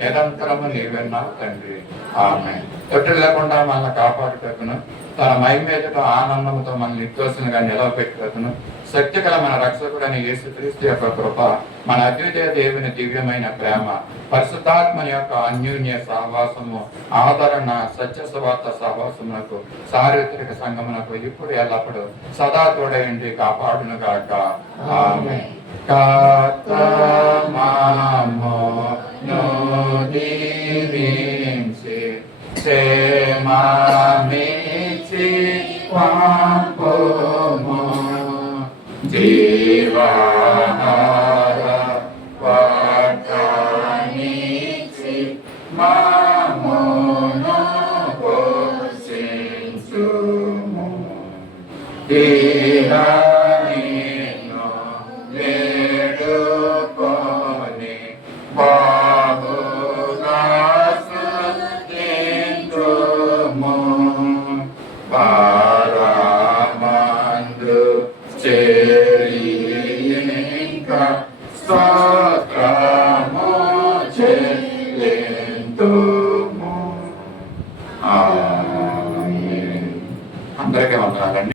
నిరంతరము నీవేన్నావు తండ్రి. ఆమేన్. తొట్టి లేకుండా మనల్ని కాపాడుటకును, తన మహిమ ఎదుట ఆనందంతో మన నిర్దోషులుగా నిలవబెట్టుటకును శక్తిగల మన రక్షకుడైన యేసుక్రీస్తు యొక్క కృప, మన అద్వితీయ దేవుని దివ్యమైన ప్రేమ, పరిశుద్ధాత్మని యొక్క అన్యోన్య సహవాసము, ఆదరణ, సత్య సువార్త సహవాసమునకు, సార్వత్రిక సంగమునకు ఇప్పుడు ఎల్లప్పుడు సదా తోడయండి కాపాడును గాక. ఆమేన్. జీవాహార వాగ్దానిచి మామోను పోషించుము. దీనానిను వేడుకొని బాహుగా స్తుతింతుము. పరమందు చేరి ఇంకా స్తోత్రము చెల్లింతుము. ఆమేన్. అందరికీ వందనాలండి.